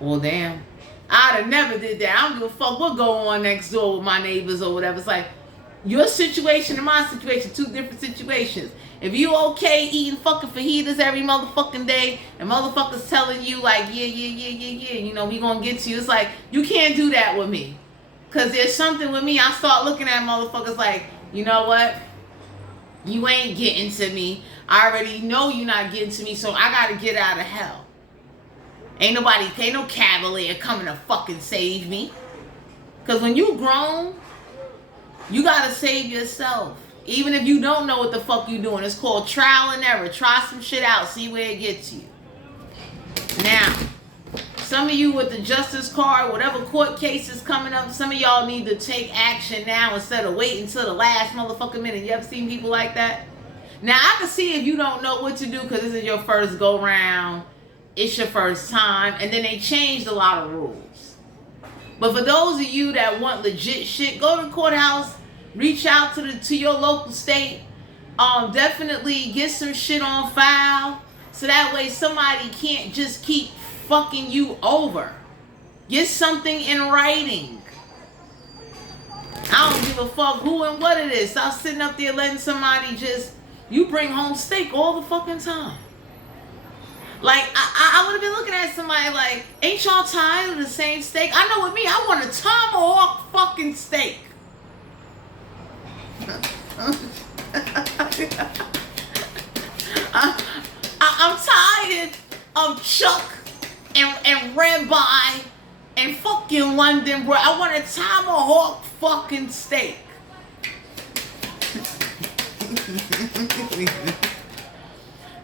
Well, damn. I'd have never did that. I don't give a fuck what go on next door with my neighbors or whatever. It's like, your situation and my situation, two different situations. If you okay eating fucking fajitas every motherfucking day and motherfuckers telling you like, yeah, you know, we gonna get to you. It's like, you can't do that with me. Because there's something with me, I start looking at motherfuckers like, you know what? You ain't getting to me. I already know you're not getting to me, so I gotta get out of hell. Ain't no cavalier coming to fucking save me. Because when you grown, you gotta save yourself. Even if you don't know what the fuck you doing. It's called trial and error. Try some shit out, see where it gets you. Now, some of you with the justice card, whatever court case is coming up, some of y'all need to take action now instead of waiting until the last motherfucking minute. You ever seen people like that? Now, I can see if you don't know what to do because this is your first go-round. It's your first time. And then they changed a lot of rules. But for those of you that want legit shit, go to the courthouse, reach out to your local state. Definitely get some shit on file. So that way somebody can't just keep fucking you over. Get something in writing. I don't give a fuck who and what it is. Stop sitting up there letting somebody just, you bring home steak all the fucking time. Like, I would have been looking at somebody like, ain't y'all tired of the same steak? I know with me, I want a tomahawk fucking steak. I'm tired of chuck and ribeye and fucking London bread. I want a tomahawk fucking steak.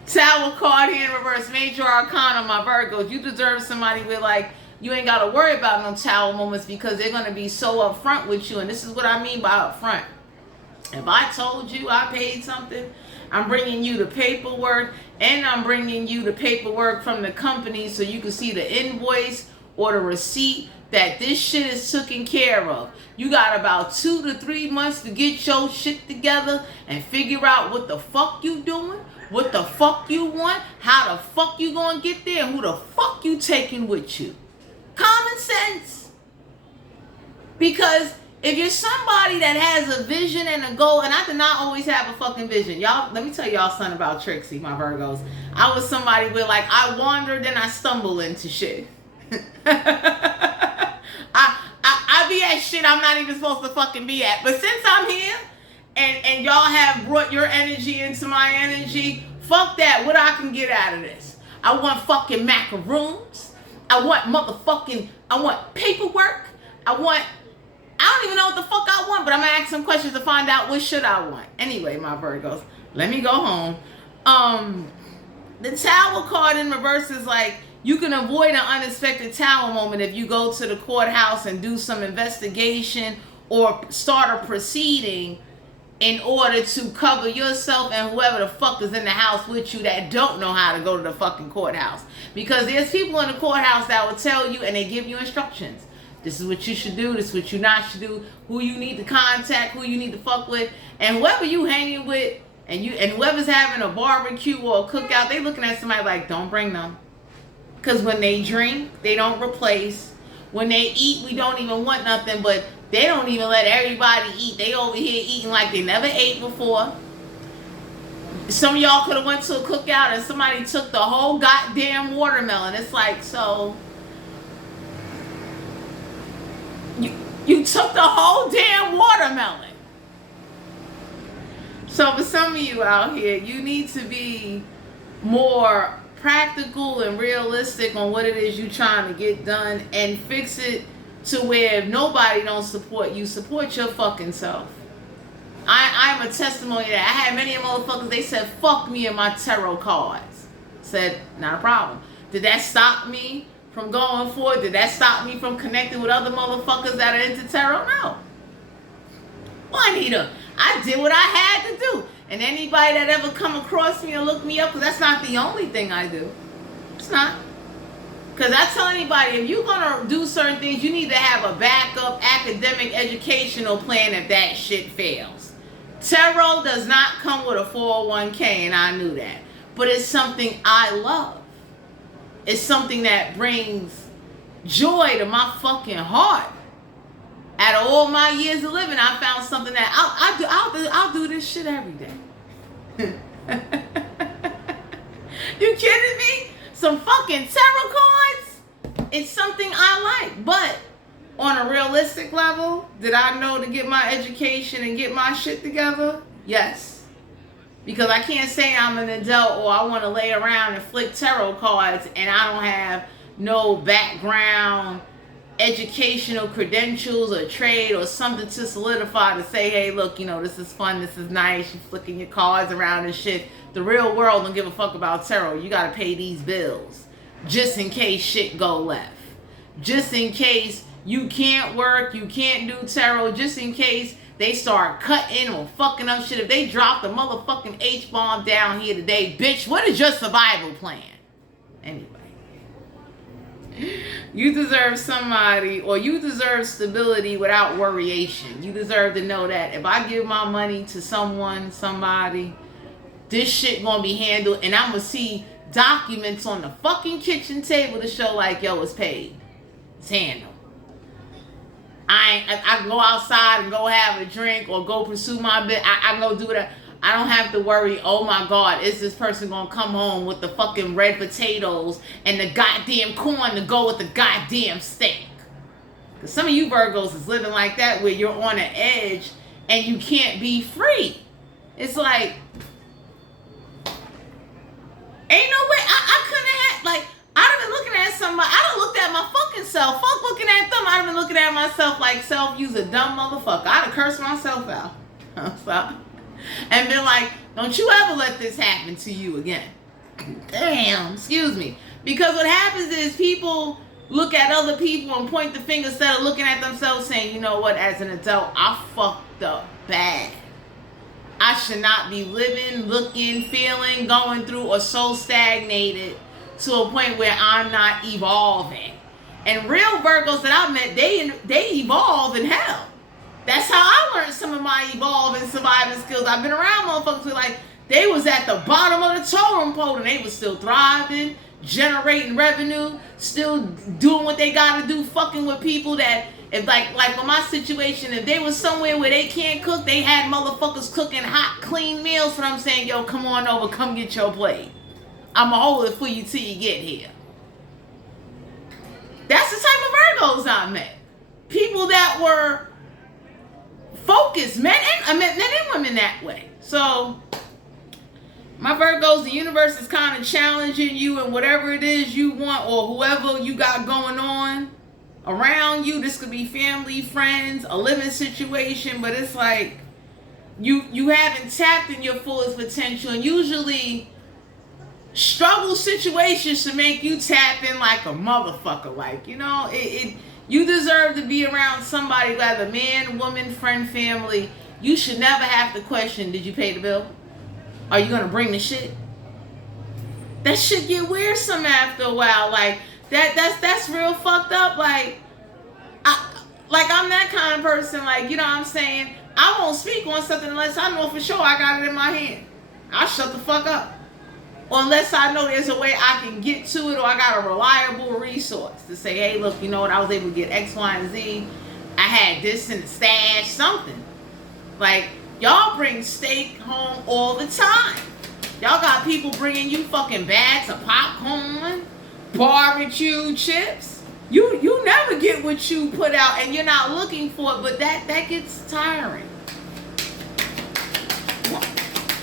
Tower card here in reverse. Major Arcana, my Virgos. You deserve somebody with like, you ain't got to worry about no tower moments because they're going to be so upfront with you. And this is what I mean by upfront. If I told you I paid something, I'm bringing you the paperwork and I'm bringing you the paperwork from the company so you can see the invoice or the receipt that this shit is taken care of. You got about 2 to 3 months to get your shit together and figure out what the fuck you doing, what the fuck you want, how the fuck you gonna get there, and who the fuck you taking with you. Common sense. Because if you're somebody that has a vision and a goal, and I did not always have a fucking vision. Y'all, let me tell y'all something about Trixie, my Virgos. I was somebody where like I wandered and I stumbled into shit. I be at shit I'm not even supposed to fucking be at. But since I'm here and y'all have brought your energy into my energy, fuck that. What I can get out of this? I want fucking macaroons. I want paperwork. I don't even know what the fuck I want, but I'm gonna ask some questions to find out what should I want. Anyway, my Virgos, let me go home. The Tower card in reverse is like, you can avoid an unexpected tower moment if you go to the courthouse and do some investigation or start a proceeding in order to cover yourself and whoever the fuck is in the house with you that don't know how to go to the fucking courthouse. Because there's people in the courthouse that will tell you and they give you instructions. This is what you should do. This is what you not should do. Who you need to contact. Who you need to fuck with. And whoever you hanging with and whoever's having a barbecue or a cookout, they looking at somebody like, don't bring them. Because when they drink, they don't replace. When they eat, we don't even want nothing. But they don't even let everybody eat. They over here eating like they never ate before. Some of y'all could have went to a cookout and somebody took the whole goddamn watermelon. It's like, so you took the whole damn watermelon. So for some of you out here, you need to be more practical and realistic on what it is you're trying to get done and fix it to where if nobody don't support you, support your fucking self. I'm a testimony that I had many motherfuckers, they said, fuck me and my tarot cards. Said, not a problem. Did that stop me from going forward? Did that stop me from connecting with other motherfuckers that are into tarot? No. Juanita, I did what I had to do. And anybody that ever come across me or look me up, because that's not the only thing I do. It's not. Because I tell anybody, if you're going to do certain things, you need to have a backup academic educational plan if that shit fails. Tarot does not come with a 401k, and I knew that. But it's something I love. It's something that brings joy to my fucking heart. Out of all my years of living, I found something that I'll do this shit every day. You kidding me? Some fucking tarot cards? It's something I like. But on a realistic level, did I know to get my education and get my shit together? Yes. Because I can't say I'm an adult or I want to lay around and flick tarot cards and I don't have no background, educational credentials or trade or something to solidify to say, hey, look, you know, this is fun, this is nice, you flicking your cards around and shit. The real world don't give a fuck about tarot. You gotta pay these bills just in case shit go left. Just in case you can't work, you can't do tarot, just in case they start cutting or fucking up shit. If they drop the motherfucking H-bomb down here today, bitch, what is your survival plan? Anyway. You deserve somebody, or you deserve stability without worryation. You deserve to know that if I give my money to someone, somebody, this shit gonna be handled, and I'm gonna see documents on the fucking kitchen table to show like, yo, it's paid. It's handled. I can go outside and go have a drink or go pursue my bit. I can go do that. I don't have to worry, oh my God, is this person gonna come home with the fucking red potatoes and the goddamn corn to go with the goddamn steak? Because some of you Virgos is living like that where you're on an edge and you can't be free. It's like, ain't no way, I couldn't have, like, I'd have been looking at somebody, I'd have looked at my fucking self, fuck looking at them, I'd have been looking at myself like, self, you's a dumb motherfucker. I'd have cursed myself out. So, and been like, don't you ever let this happen to you again. Damn, excuse me. Because what happens is people look at other people and point the finger instead of looking at themselves saying, you know what, as an adult, I fucked up bad. I should not be living, looking, feeling, going through, or so stagnated to a point where I'm not evolving. And real Virgos that I met, they evolve in hell. That's how I learned some of my evolving surviving skills. I've been around motherfuckers who like, they was at the bottom of the totem pole and they was still thriving, generating revenue, still doing what they gotta do, fucking with people that, if like with my situation, if they was somewhere where they can't cook, they had motherfuckers cooking hot, clean meals. And I'm saying, yo, come on over, come get your plate. I'ma hold it for you till you get here. That's the type of Virgos I met. People that were focused, men and women that way. So my Virgos, the universe is kind of challenging you and whatever it is you want or whoever you got going on around you. This could be family, friends, a living situation, but it's like you haven't tapped in your fullest potential, and usually struggle situations should make you tap in like a motherfucker. Like, you know, you deserve to be around somebody, whether man, woman, friend, family. You should never have to question, did you pay the bill? Are you gonna bring the shit? That shit get wearisome after a while. Like that's real fucked up. Like I'm that kind of person. Like, you know what I'm saying? I won't speak on something unless I know for sure I got it in my hand. I'll shut the fuck up. Or unless I know there's a way I can get to it, or I got a reliable resource to say, hey, look, you know what, I was able to get X, Y, and Z. I had this in the stash, something. Like, y'all bring steak home all the time. Y'all got people bringing you fucking bags of popcorn, barbecue chips. You never get what you put out, and you're not looking for it, but that gets tiring.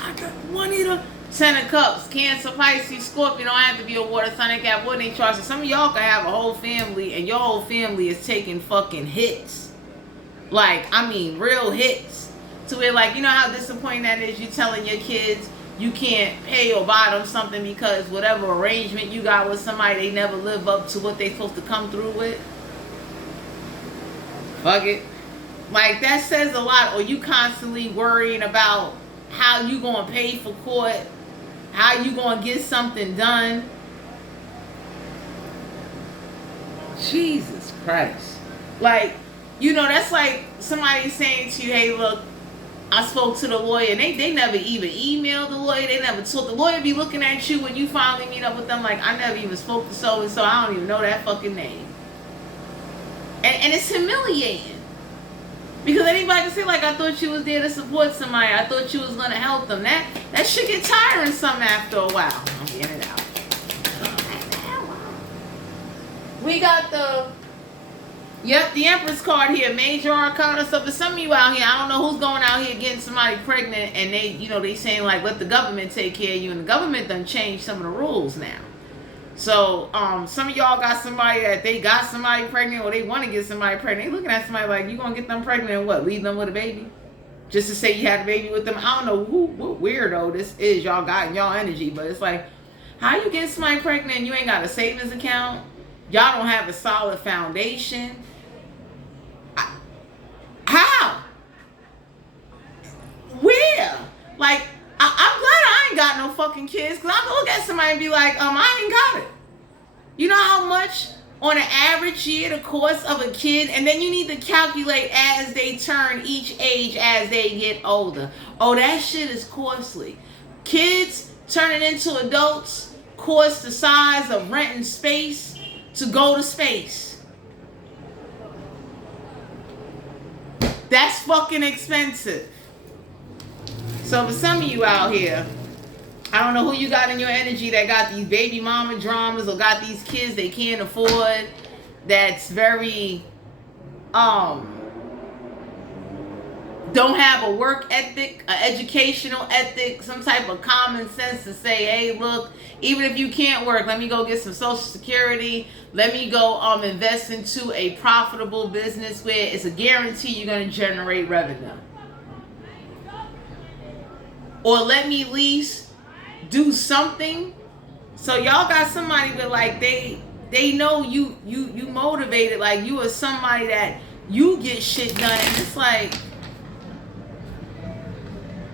I got one eater. 10 of Cups, Cancer, Pisces, Scorpio. Don't have to be a water sign. They got wood in charge. Some of y'all can have a whole family, and your whole family is taking fucking hits. Like, I mean, real hits. To where, like, you know how disappointing that is? You telling your kids you can't pay or buy them something because whatever arrangement you got with somebody, they never live up to what they supposed to come through with. Fuck it. Like, that says a lot. Or you constantly worrying about how you gonna pay for court, how you gonna get something done. Jesus Christ. Like, you know, that's like somebody saying to you, hey, look, I spoke to the lawyer, and they never even emailed the lawyer. They never told the lawyer. Be looking at you when you finally meet up with them like, I never even spoke to so and so. I don't even know that fucking name. And it's humiliating. Because anybody can say, like, I thought you was there to support somebody. I thought you was going to help them. That shit get tiring some after a while. I'm getting it out. We got the Yep, the Empress card here, major arcana. So for some of you out here, I don't know who's going out here getting somebody pregnant, and they saying like, let the government take care of you, and the government done changed some of the rules now. So some of y'all got somebody that they got somebody pregnant, or they want to get somebody pregnant. They looking at somebody like, you gonna get them pregnant and what? Leave them with a baby? Just to say you had a baby with them? I don't know what weirdo this is y'all got in y'all energy, but it's like, how you get somebody pregnant and you ain't got a savings account? Y'all don't have a solid foundation. How? Where? Like, I'm glad I ain't got no fucking kids, because I can look at somebody and be like, I ain't got it. You know how much on an average year the cost of a kid, and then you need to calculate as they turn each age as they get older. Oh, that shit is costly. Kids turning into adults cost the size of renting space to go to space. That's fucking expensive. So for some of you out here, I don't know who you got in your energy that got these baby mama dramas or got these kids they can't afford. That's very, don't have a work ethic, an educational ethic, some type of common sense to say, hey, look, even if you can't work, let me go get some Social Security. Let me go invest into a profitable business where it's a guarantee you're going to generate revenue. Or let me at least do something. So y'all got somebody that like they know you motivated, like you are somebody that you get shit done, and it's like,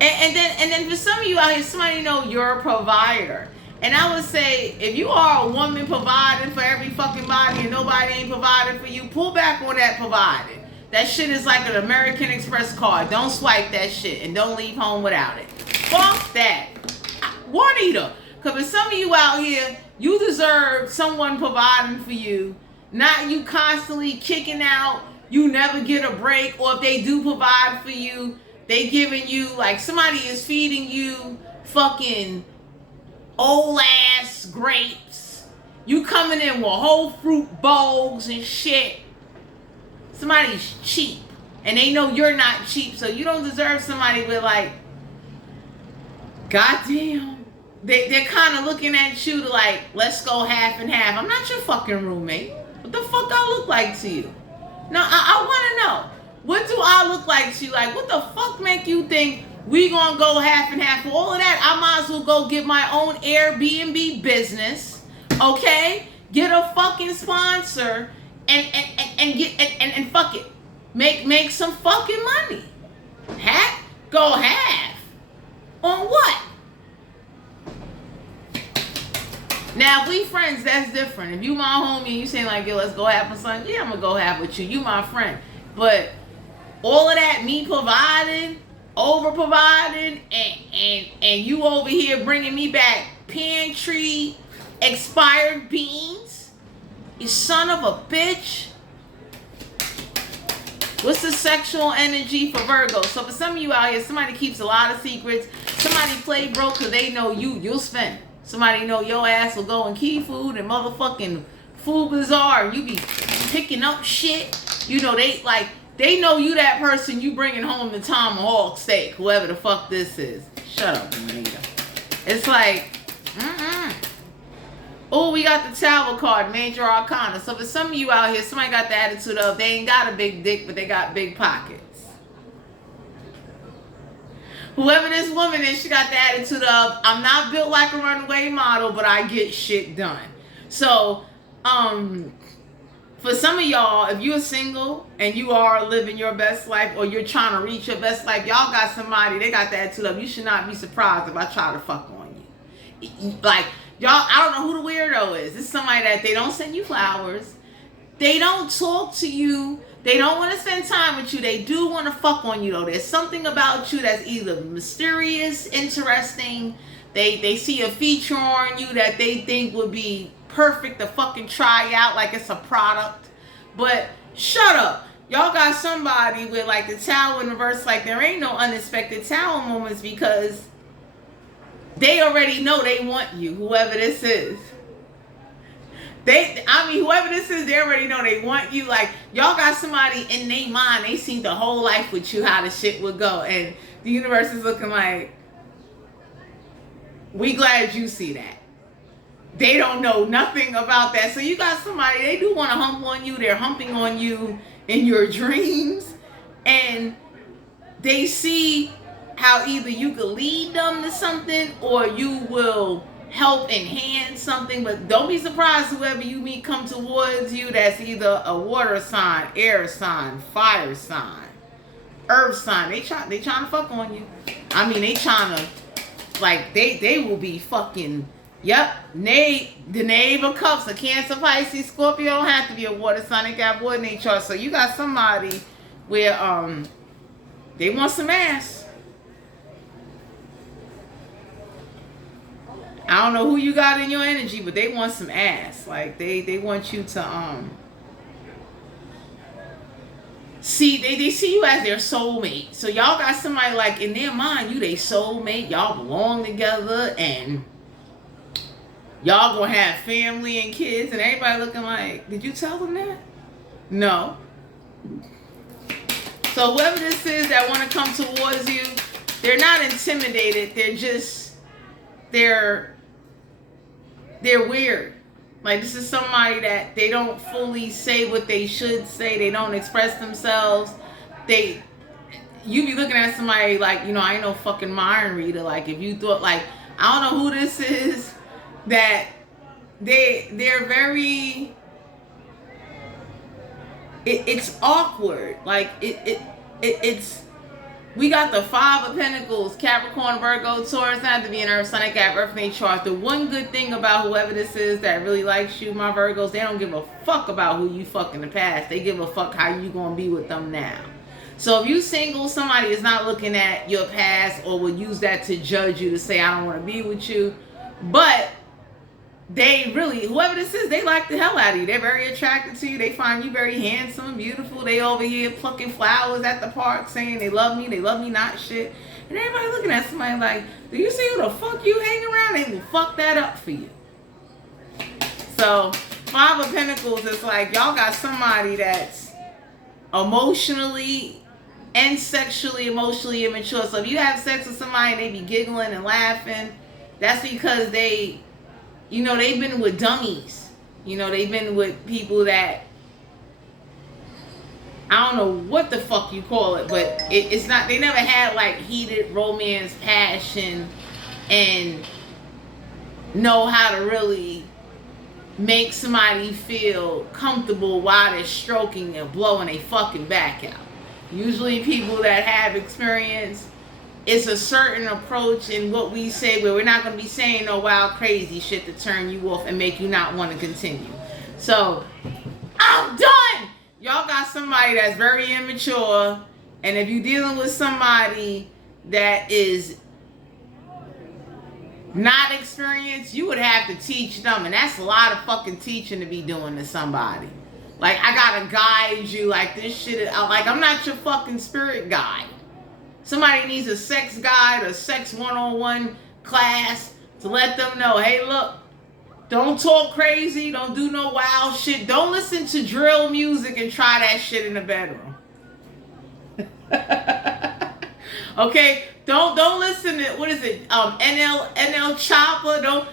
and then for some of you out here, somebody know you're a provider. And I would say, if you are a woman providing for every fucking body and nobody ain't providing for you, pull back on that providing. That shit is like an American Express card. Don't swipe that shit and don't leave home without it. Fuck that. Juanita. Because for some of you out here, you deserve someone providing for you. Not you constantly kicking out. You never get a break. Or if they do provide for you, they giving you, like somebody is feeding you fucking old ass grapes. You coming in with whole fruit bowls and shit. Somebody's cheap. And they know you're not cheap. So you don't deserve somebody with like, goddamn. They're kind of looking at you to like, let's go half and half. I'm not your fucking roommate. What the fuck I look like to you? No, I want to know. What do I look like to you? Like, what the fuck make you think we gonna go half and half? For all of that, I might as well go get my own Airbnb business, okay? Get a fucking sponsor and fuck it. Make some fucking money. Go half. On what? Now, if we friends, that's different. If you my homie and you saying like, yo, let's go half with son, yeah, I'm gonna go half with you. You my friend. But all of that, me providing, over providing, and you over here bringing me back pantry expired beans, you son of a bitch. What's the sexual energy for Virgo? So for some of you out here, somebody keeps a lot of secrets. Somebody play broke because they know you'll spend. Somebody know your ass will go in Key Food and motherfucking Food Bazaar and you be picking up shit. You know, they know you that person you bringing home the tomahawk steak, whoever the fuck this is. Shut up, Anita. It's like, Oh, we got the Tower card, Major Arcana. So for some of you out here, somebody got the attitude of they ain't got a big dick, but they got big pockets. Whoever this woman is, she got the attitude of, I'm not built like a runaway model, but I get shit done. So, for some of y'all, if you're single and you are living your best life or you're trying to reach your best life, y'all got somebody, they got the attitude of, you should not be surprised if I try to fuck on you. Like, y'all, I don't know who the weirdo is. It's somebody that they don't send you flowers. They don't talk to you. They don't want to spend time with you. They do want to fuck on you, though. There's something about you that's either mysterious, interesting. They see a feature on you that they think would be perfect to fucking try out like it's a product. But shut up. Y'all got somebody with like the Tower in reverse. Like there ain't no unexpected Tower moments because they already know they want you, whoever this is. I mean, whoever this is, they already know they want you. Like, y'all got somebody in their mind, they seen the whole life with you, how the shit would go. And the universe is looking like, we glad you see that. They don't know nothing about that. So you got somebody, they do want to hump on you. They're humping on you in your dreams. And they see how either you could lead them to something or you will help enhance something. But don't be surprised whoever you meet come towards you that's either a water sign, air sign, fire sign, earth sign. They trying to fuck on you. I mean, they trying to, like, they will be fucking, yep, the Knave of Cups, a Cancer, Pisces, Scorpio don't have to be a water sign. They got water in their chart. So you got somebody where they want some ass. I don't know who you got in your energy, but they want some ass. Like, they want you to see, they see you as their soulmate. So y'all got somebody, like, in their mind, you they soulmate. Y'all belong together and y'all gonna have family and kids, and everybody looking like, did you tell them that? No. So whoever this is that want to come towards you, they're not intimidated. They're just, they're weird. Like, this is somebody that they don't fully say what they should say. They don't express themselves. You be looking at somebody like, you know, I ain't no fucking mind reader. Like, if you thought, like, I don't know who this is, that they're very, it's awkward. Like, it's, we got the Five of Pentacles, Capricorn, Virgo, Taurus, not to be an Earth, Sun, and Cap, Earth, and chart. The one good thing about whoever this is that really likes you, my Virgos, they don't give a fuck about who you fuck in the past. They give a fuck how you gonna be with them now. So if you single, somebody is not looking at your past or will use that to judge you to say, I don't want to be with you. But they really, whoever this is, they like the hell out of you. They're very attracted to you. They find you very handsome, beautiful. They over here plucking flowers at the park saying they love me not shit. And everybody looking at somebody like, do you see who the fuck you hang around? They will fuck that up for you. So, Five of Pentacles is like, y'all got somebody that's emotionally and sexually, emotionally immature. So if you have sex with somebody and they be giggling and laughing, that's because they, you know, they've been with dummies. You know, they've been with people that, I don't know what the fuck you call it, but it's not, they never had like heated romance, passion, and know how to really make somebody feel comfortable while they're stroking and blowing a fucking back out. Usually people that have experience, it's a certain approach in what we say where we're not going to be saying no wild crazy shit to turn you off and make you not want to continue. So, I'm done! Y'all got somebody that's very immature, and if you're dealing with somebody that is not experienced, you would have to teach them, and that's a lot of fucking teaching to be doing to somebody. Like, I gotta guide you, like, this shit is, like, I'm not your fucking spirit guide. Somebody needs a sex guide, a sex 101 class to let them know, hey, look, don't talk crazy, don't do no wild shit, don't listen to drill music and try that shit in the bedroom. Okay, don't listen to, what is it, NL Chopper, don't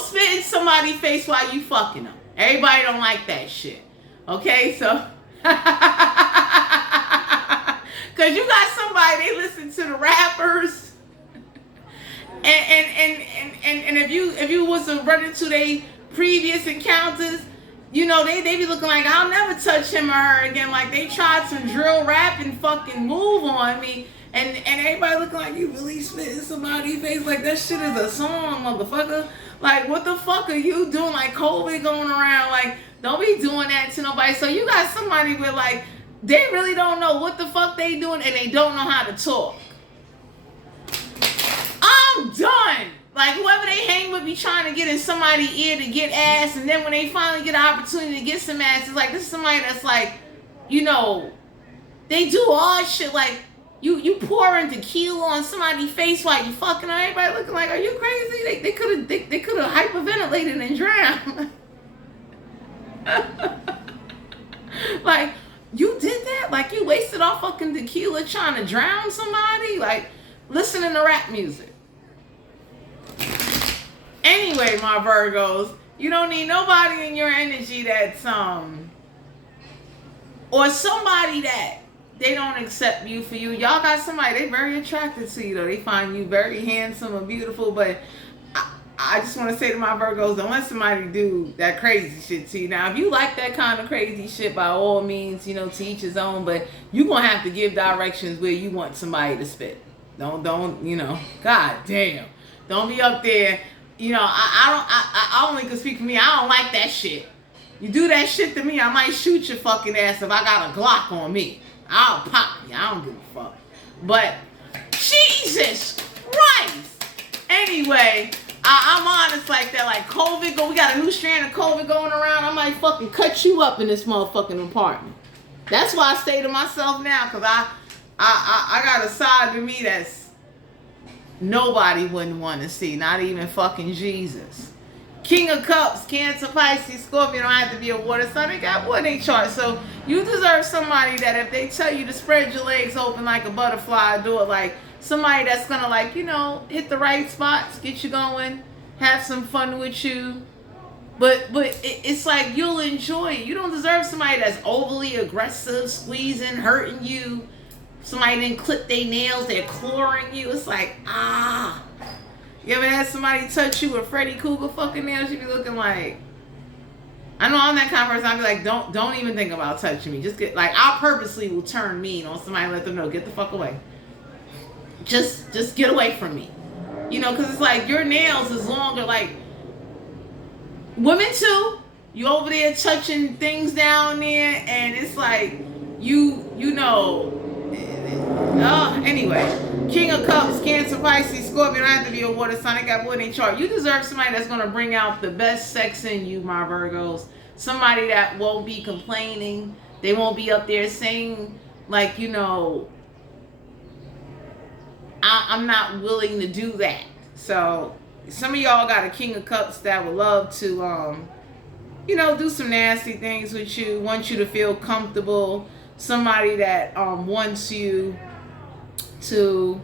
spit in somebody's face while you fucking them. Everybody don't like that shit. Okay, so because you got somebody, they listen to the rappers, and if you was to run into their previous encounters, you know, they be looking like, I'll never touch him or her again. Like, they tried some drill rap and fucking move on me, and everybody looking like, you really spit in somebody's face? Like, that shit is a song, motherfucker. Like, what the fuck are you doing? Like, COVID going around. Like, don't be doing that to nobody. So you got somebody with, like, they really don't know what the fuck they doing, and they don't know how to talk. I'm done. Like, whoever they hang with be trying to get in somebody's ear to get ass, and then when they finally get an opportunity to get some ass, it's like, this is somebody that's like, you know, they do all shit. Like, you pouring tequila on somebody's face while you fucking her. Everybody looking like, are you crazy? They could have hyperventilated and drowned. Like, you did that? Like, you wasted all fucking tequila trying to drown somebody? Like, listening to rap music. Anyway, my Virgos, you don't need nobody in your energy that's, or somebody that they don't accept you for you. Y'all got somebody, they very attracted to you, though. They find you very handsome and beautiful, but I just want to say to my Virgos, don't let somebody do that crazy shit to you. Now, if you like that kind of crazy shit, by all means, you know, to each his own, but you're going to have to give directions where you want somebody to spit. Don't, you know, god damn. Don't be up there, you know, I only can speak for me. I don't like that shit. You do that shit to me, I might shoot your fucking ass if I got a Glock on me. I'll pop you. I don't give a fuck. But, Jesus Christ. Anyway, I'm honest like that. Like, COVID, we got a new strand of COVID going around. I might fucking cut you up in this motherfucking apartment. That's why I stay to myself now, because I got a side to me that's nobody wouldn't want to see. Not even fucking Jesus. King of Cups, Cancer, Pisces, Scorpio don't have to be a water sign. They got what they chart. So you deserve somebody that if they tell you to spread your legs open like a butterfly, do it like somebody that's gonna, like, you know, hit the right spots, get you going, have some fun with you. But it's like you'll enjoy it. You don't deserve somebody that's overly aggressive, squeezing, hurting you. Somebody didn't clip their nails, they're clawing you. It's like, ah. You ever had somebody touch you with Freddy Krueger fucking nails? You be looking like, I know I'm that kind of person. I'll be like, don't even think about touching me. Just get, like, I purposely will turn mean on somebody and let them know, get the fuck away. Just get away from me. You know, because it's like your nails is longer. Like, women too. You over there touching things down there, and it's like, you know. Anyway. King of Cups, Cancer, Pisces, Scorpio, don't have to be a water sign. They got what in chart. You deserve somebody that's going to bring out the best sex in you, my Virgos. Somebody that won't be complaining. They won't be up there saying, like, you know, I'm not willing to do that. So, some of y'all got a King of Cups that would love to, you know, do some nasty things with you, want you to feel comfortable. Somebody that wants you to,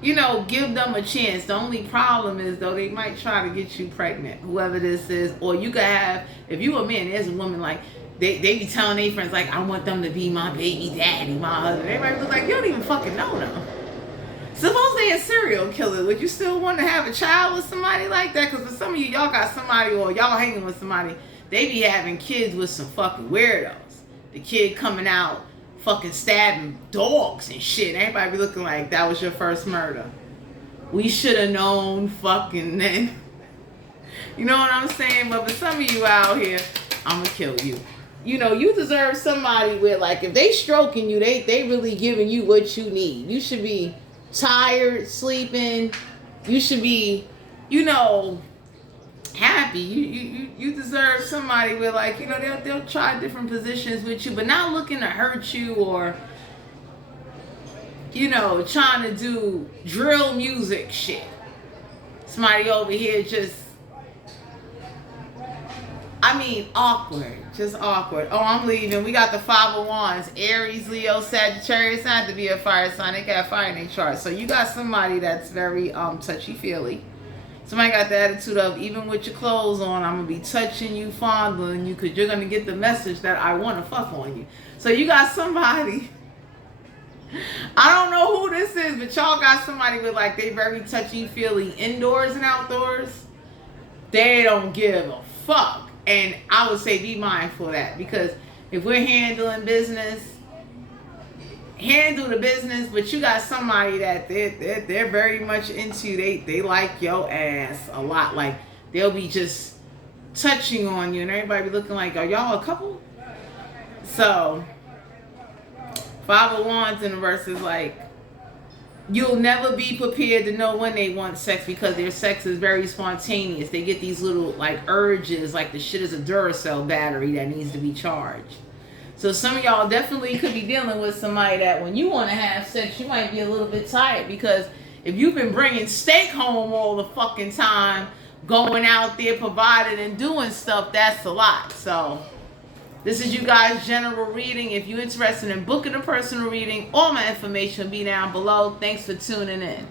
you know, give them a chance. The only problem is, though, they might try to get you pregnant, whoever this is. Or you could have, if you a man, there's a woman, like, they be telling their friends, like, I want them to be my baby daddy, my husband. Everybody was like, you don't even fucking know them. Suppose they a serial killer. Would you still want to have a child with somebody like that? Because for some of you, y'all got somebody, or y'all hanging with somebody, they be having kids with some fucking weirdos. The kid coming out fucking stabbing dogs and shit. Everybody be looking like that was your first murder. We should have known fucking then. You know what I'm saying? But for some of you out here, I'm gonna kill you. You know, you deserve somebody where, like, if they stroking you, they really giving you what you need. You should be tired, sleeping. You should be, you know, happy. You deserve somebody where, like, you know, they'll try different positions with you, but not looking to hurt you or, you know, trying to do drill music shit. Somebody over here just, I mean, awkward. Just awkward. Oh, I'm leaving. We got the 5 of Wands. Aries, Leo, Sagittarius. Not to be a fire sign. They got fire in their chart. So you got somebody that's very touchy-feely. Somebody got the attitude of, even with your clothes on, I'm going to be touching you, fondling you, because you're going to get the message that I want to fuck on you. So you got somebody, I don't know who this is, but y'all got somebody with, like, they very touchy-feely indoors and outdoors. They don't give a fuck. And I would say be mindful of that, because if we're handling business, handle the business, but you got somebody that they're very much into, they like your ass a lot. Like, they'll be just touching on you, and everybody be looking like, are y'all a couple? So 5 of Wands in the verse is like, you'll never be prepared to know when they want sex, because their sex is very spontaneous. They get these little, like, urges, like the shit is a Duracell battery that needs to be charged. So some of y'all definitely could be dealing with somebody that when you want to have sex, you might be a little bit tired, because if you've been bringing steak home all the fucking time, going out there providing and doing stuff, that's a lot. So this is you guys' general reading. If you're interested in booking a personal reading, all my information will be down below. Thanks for tuning in.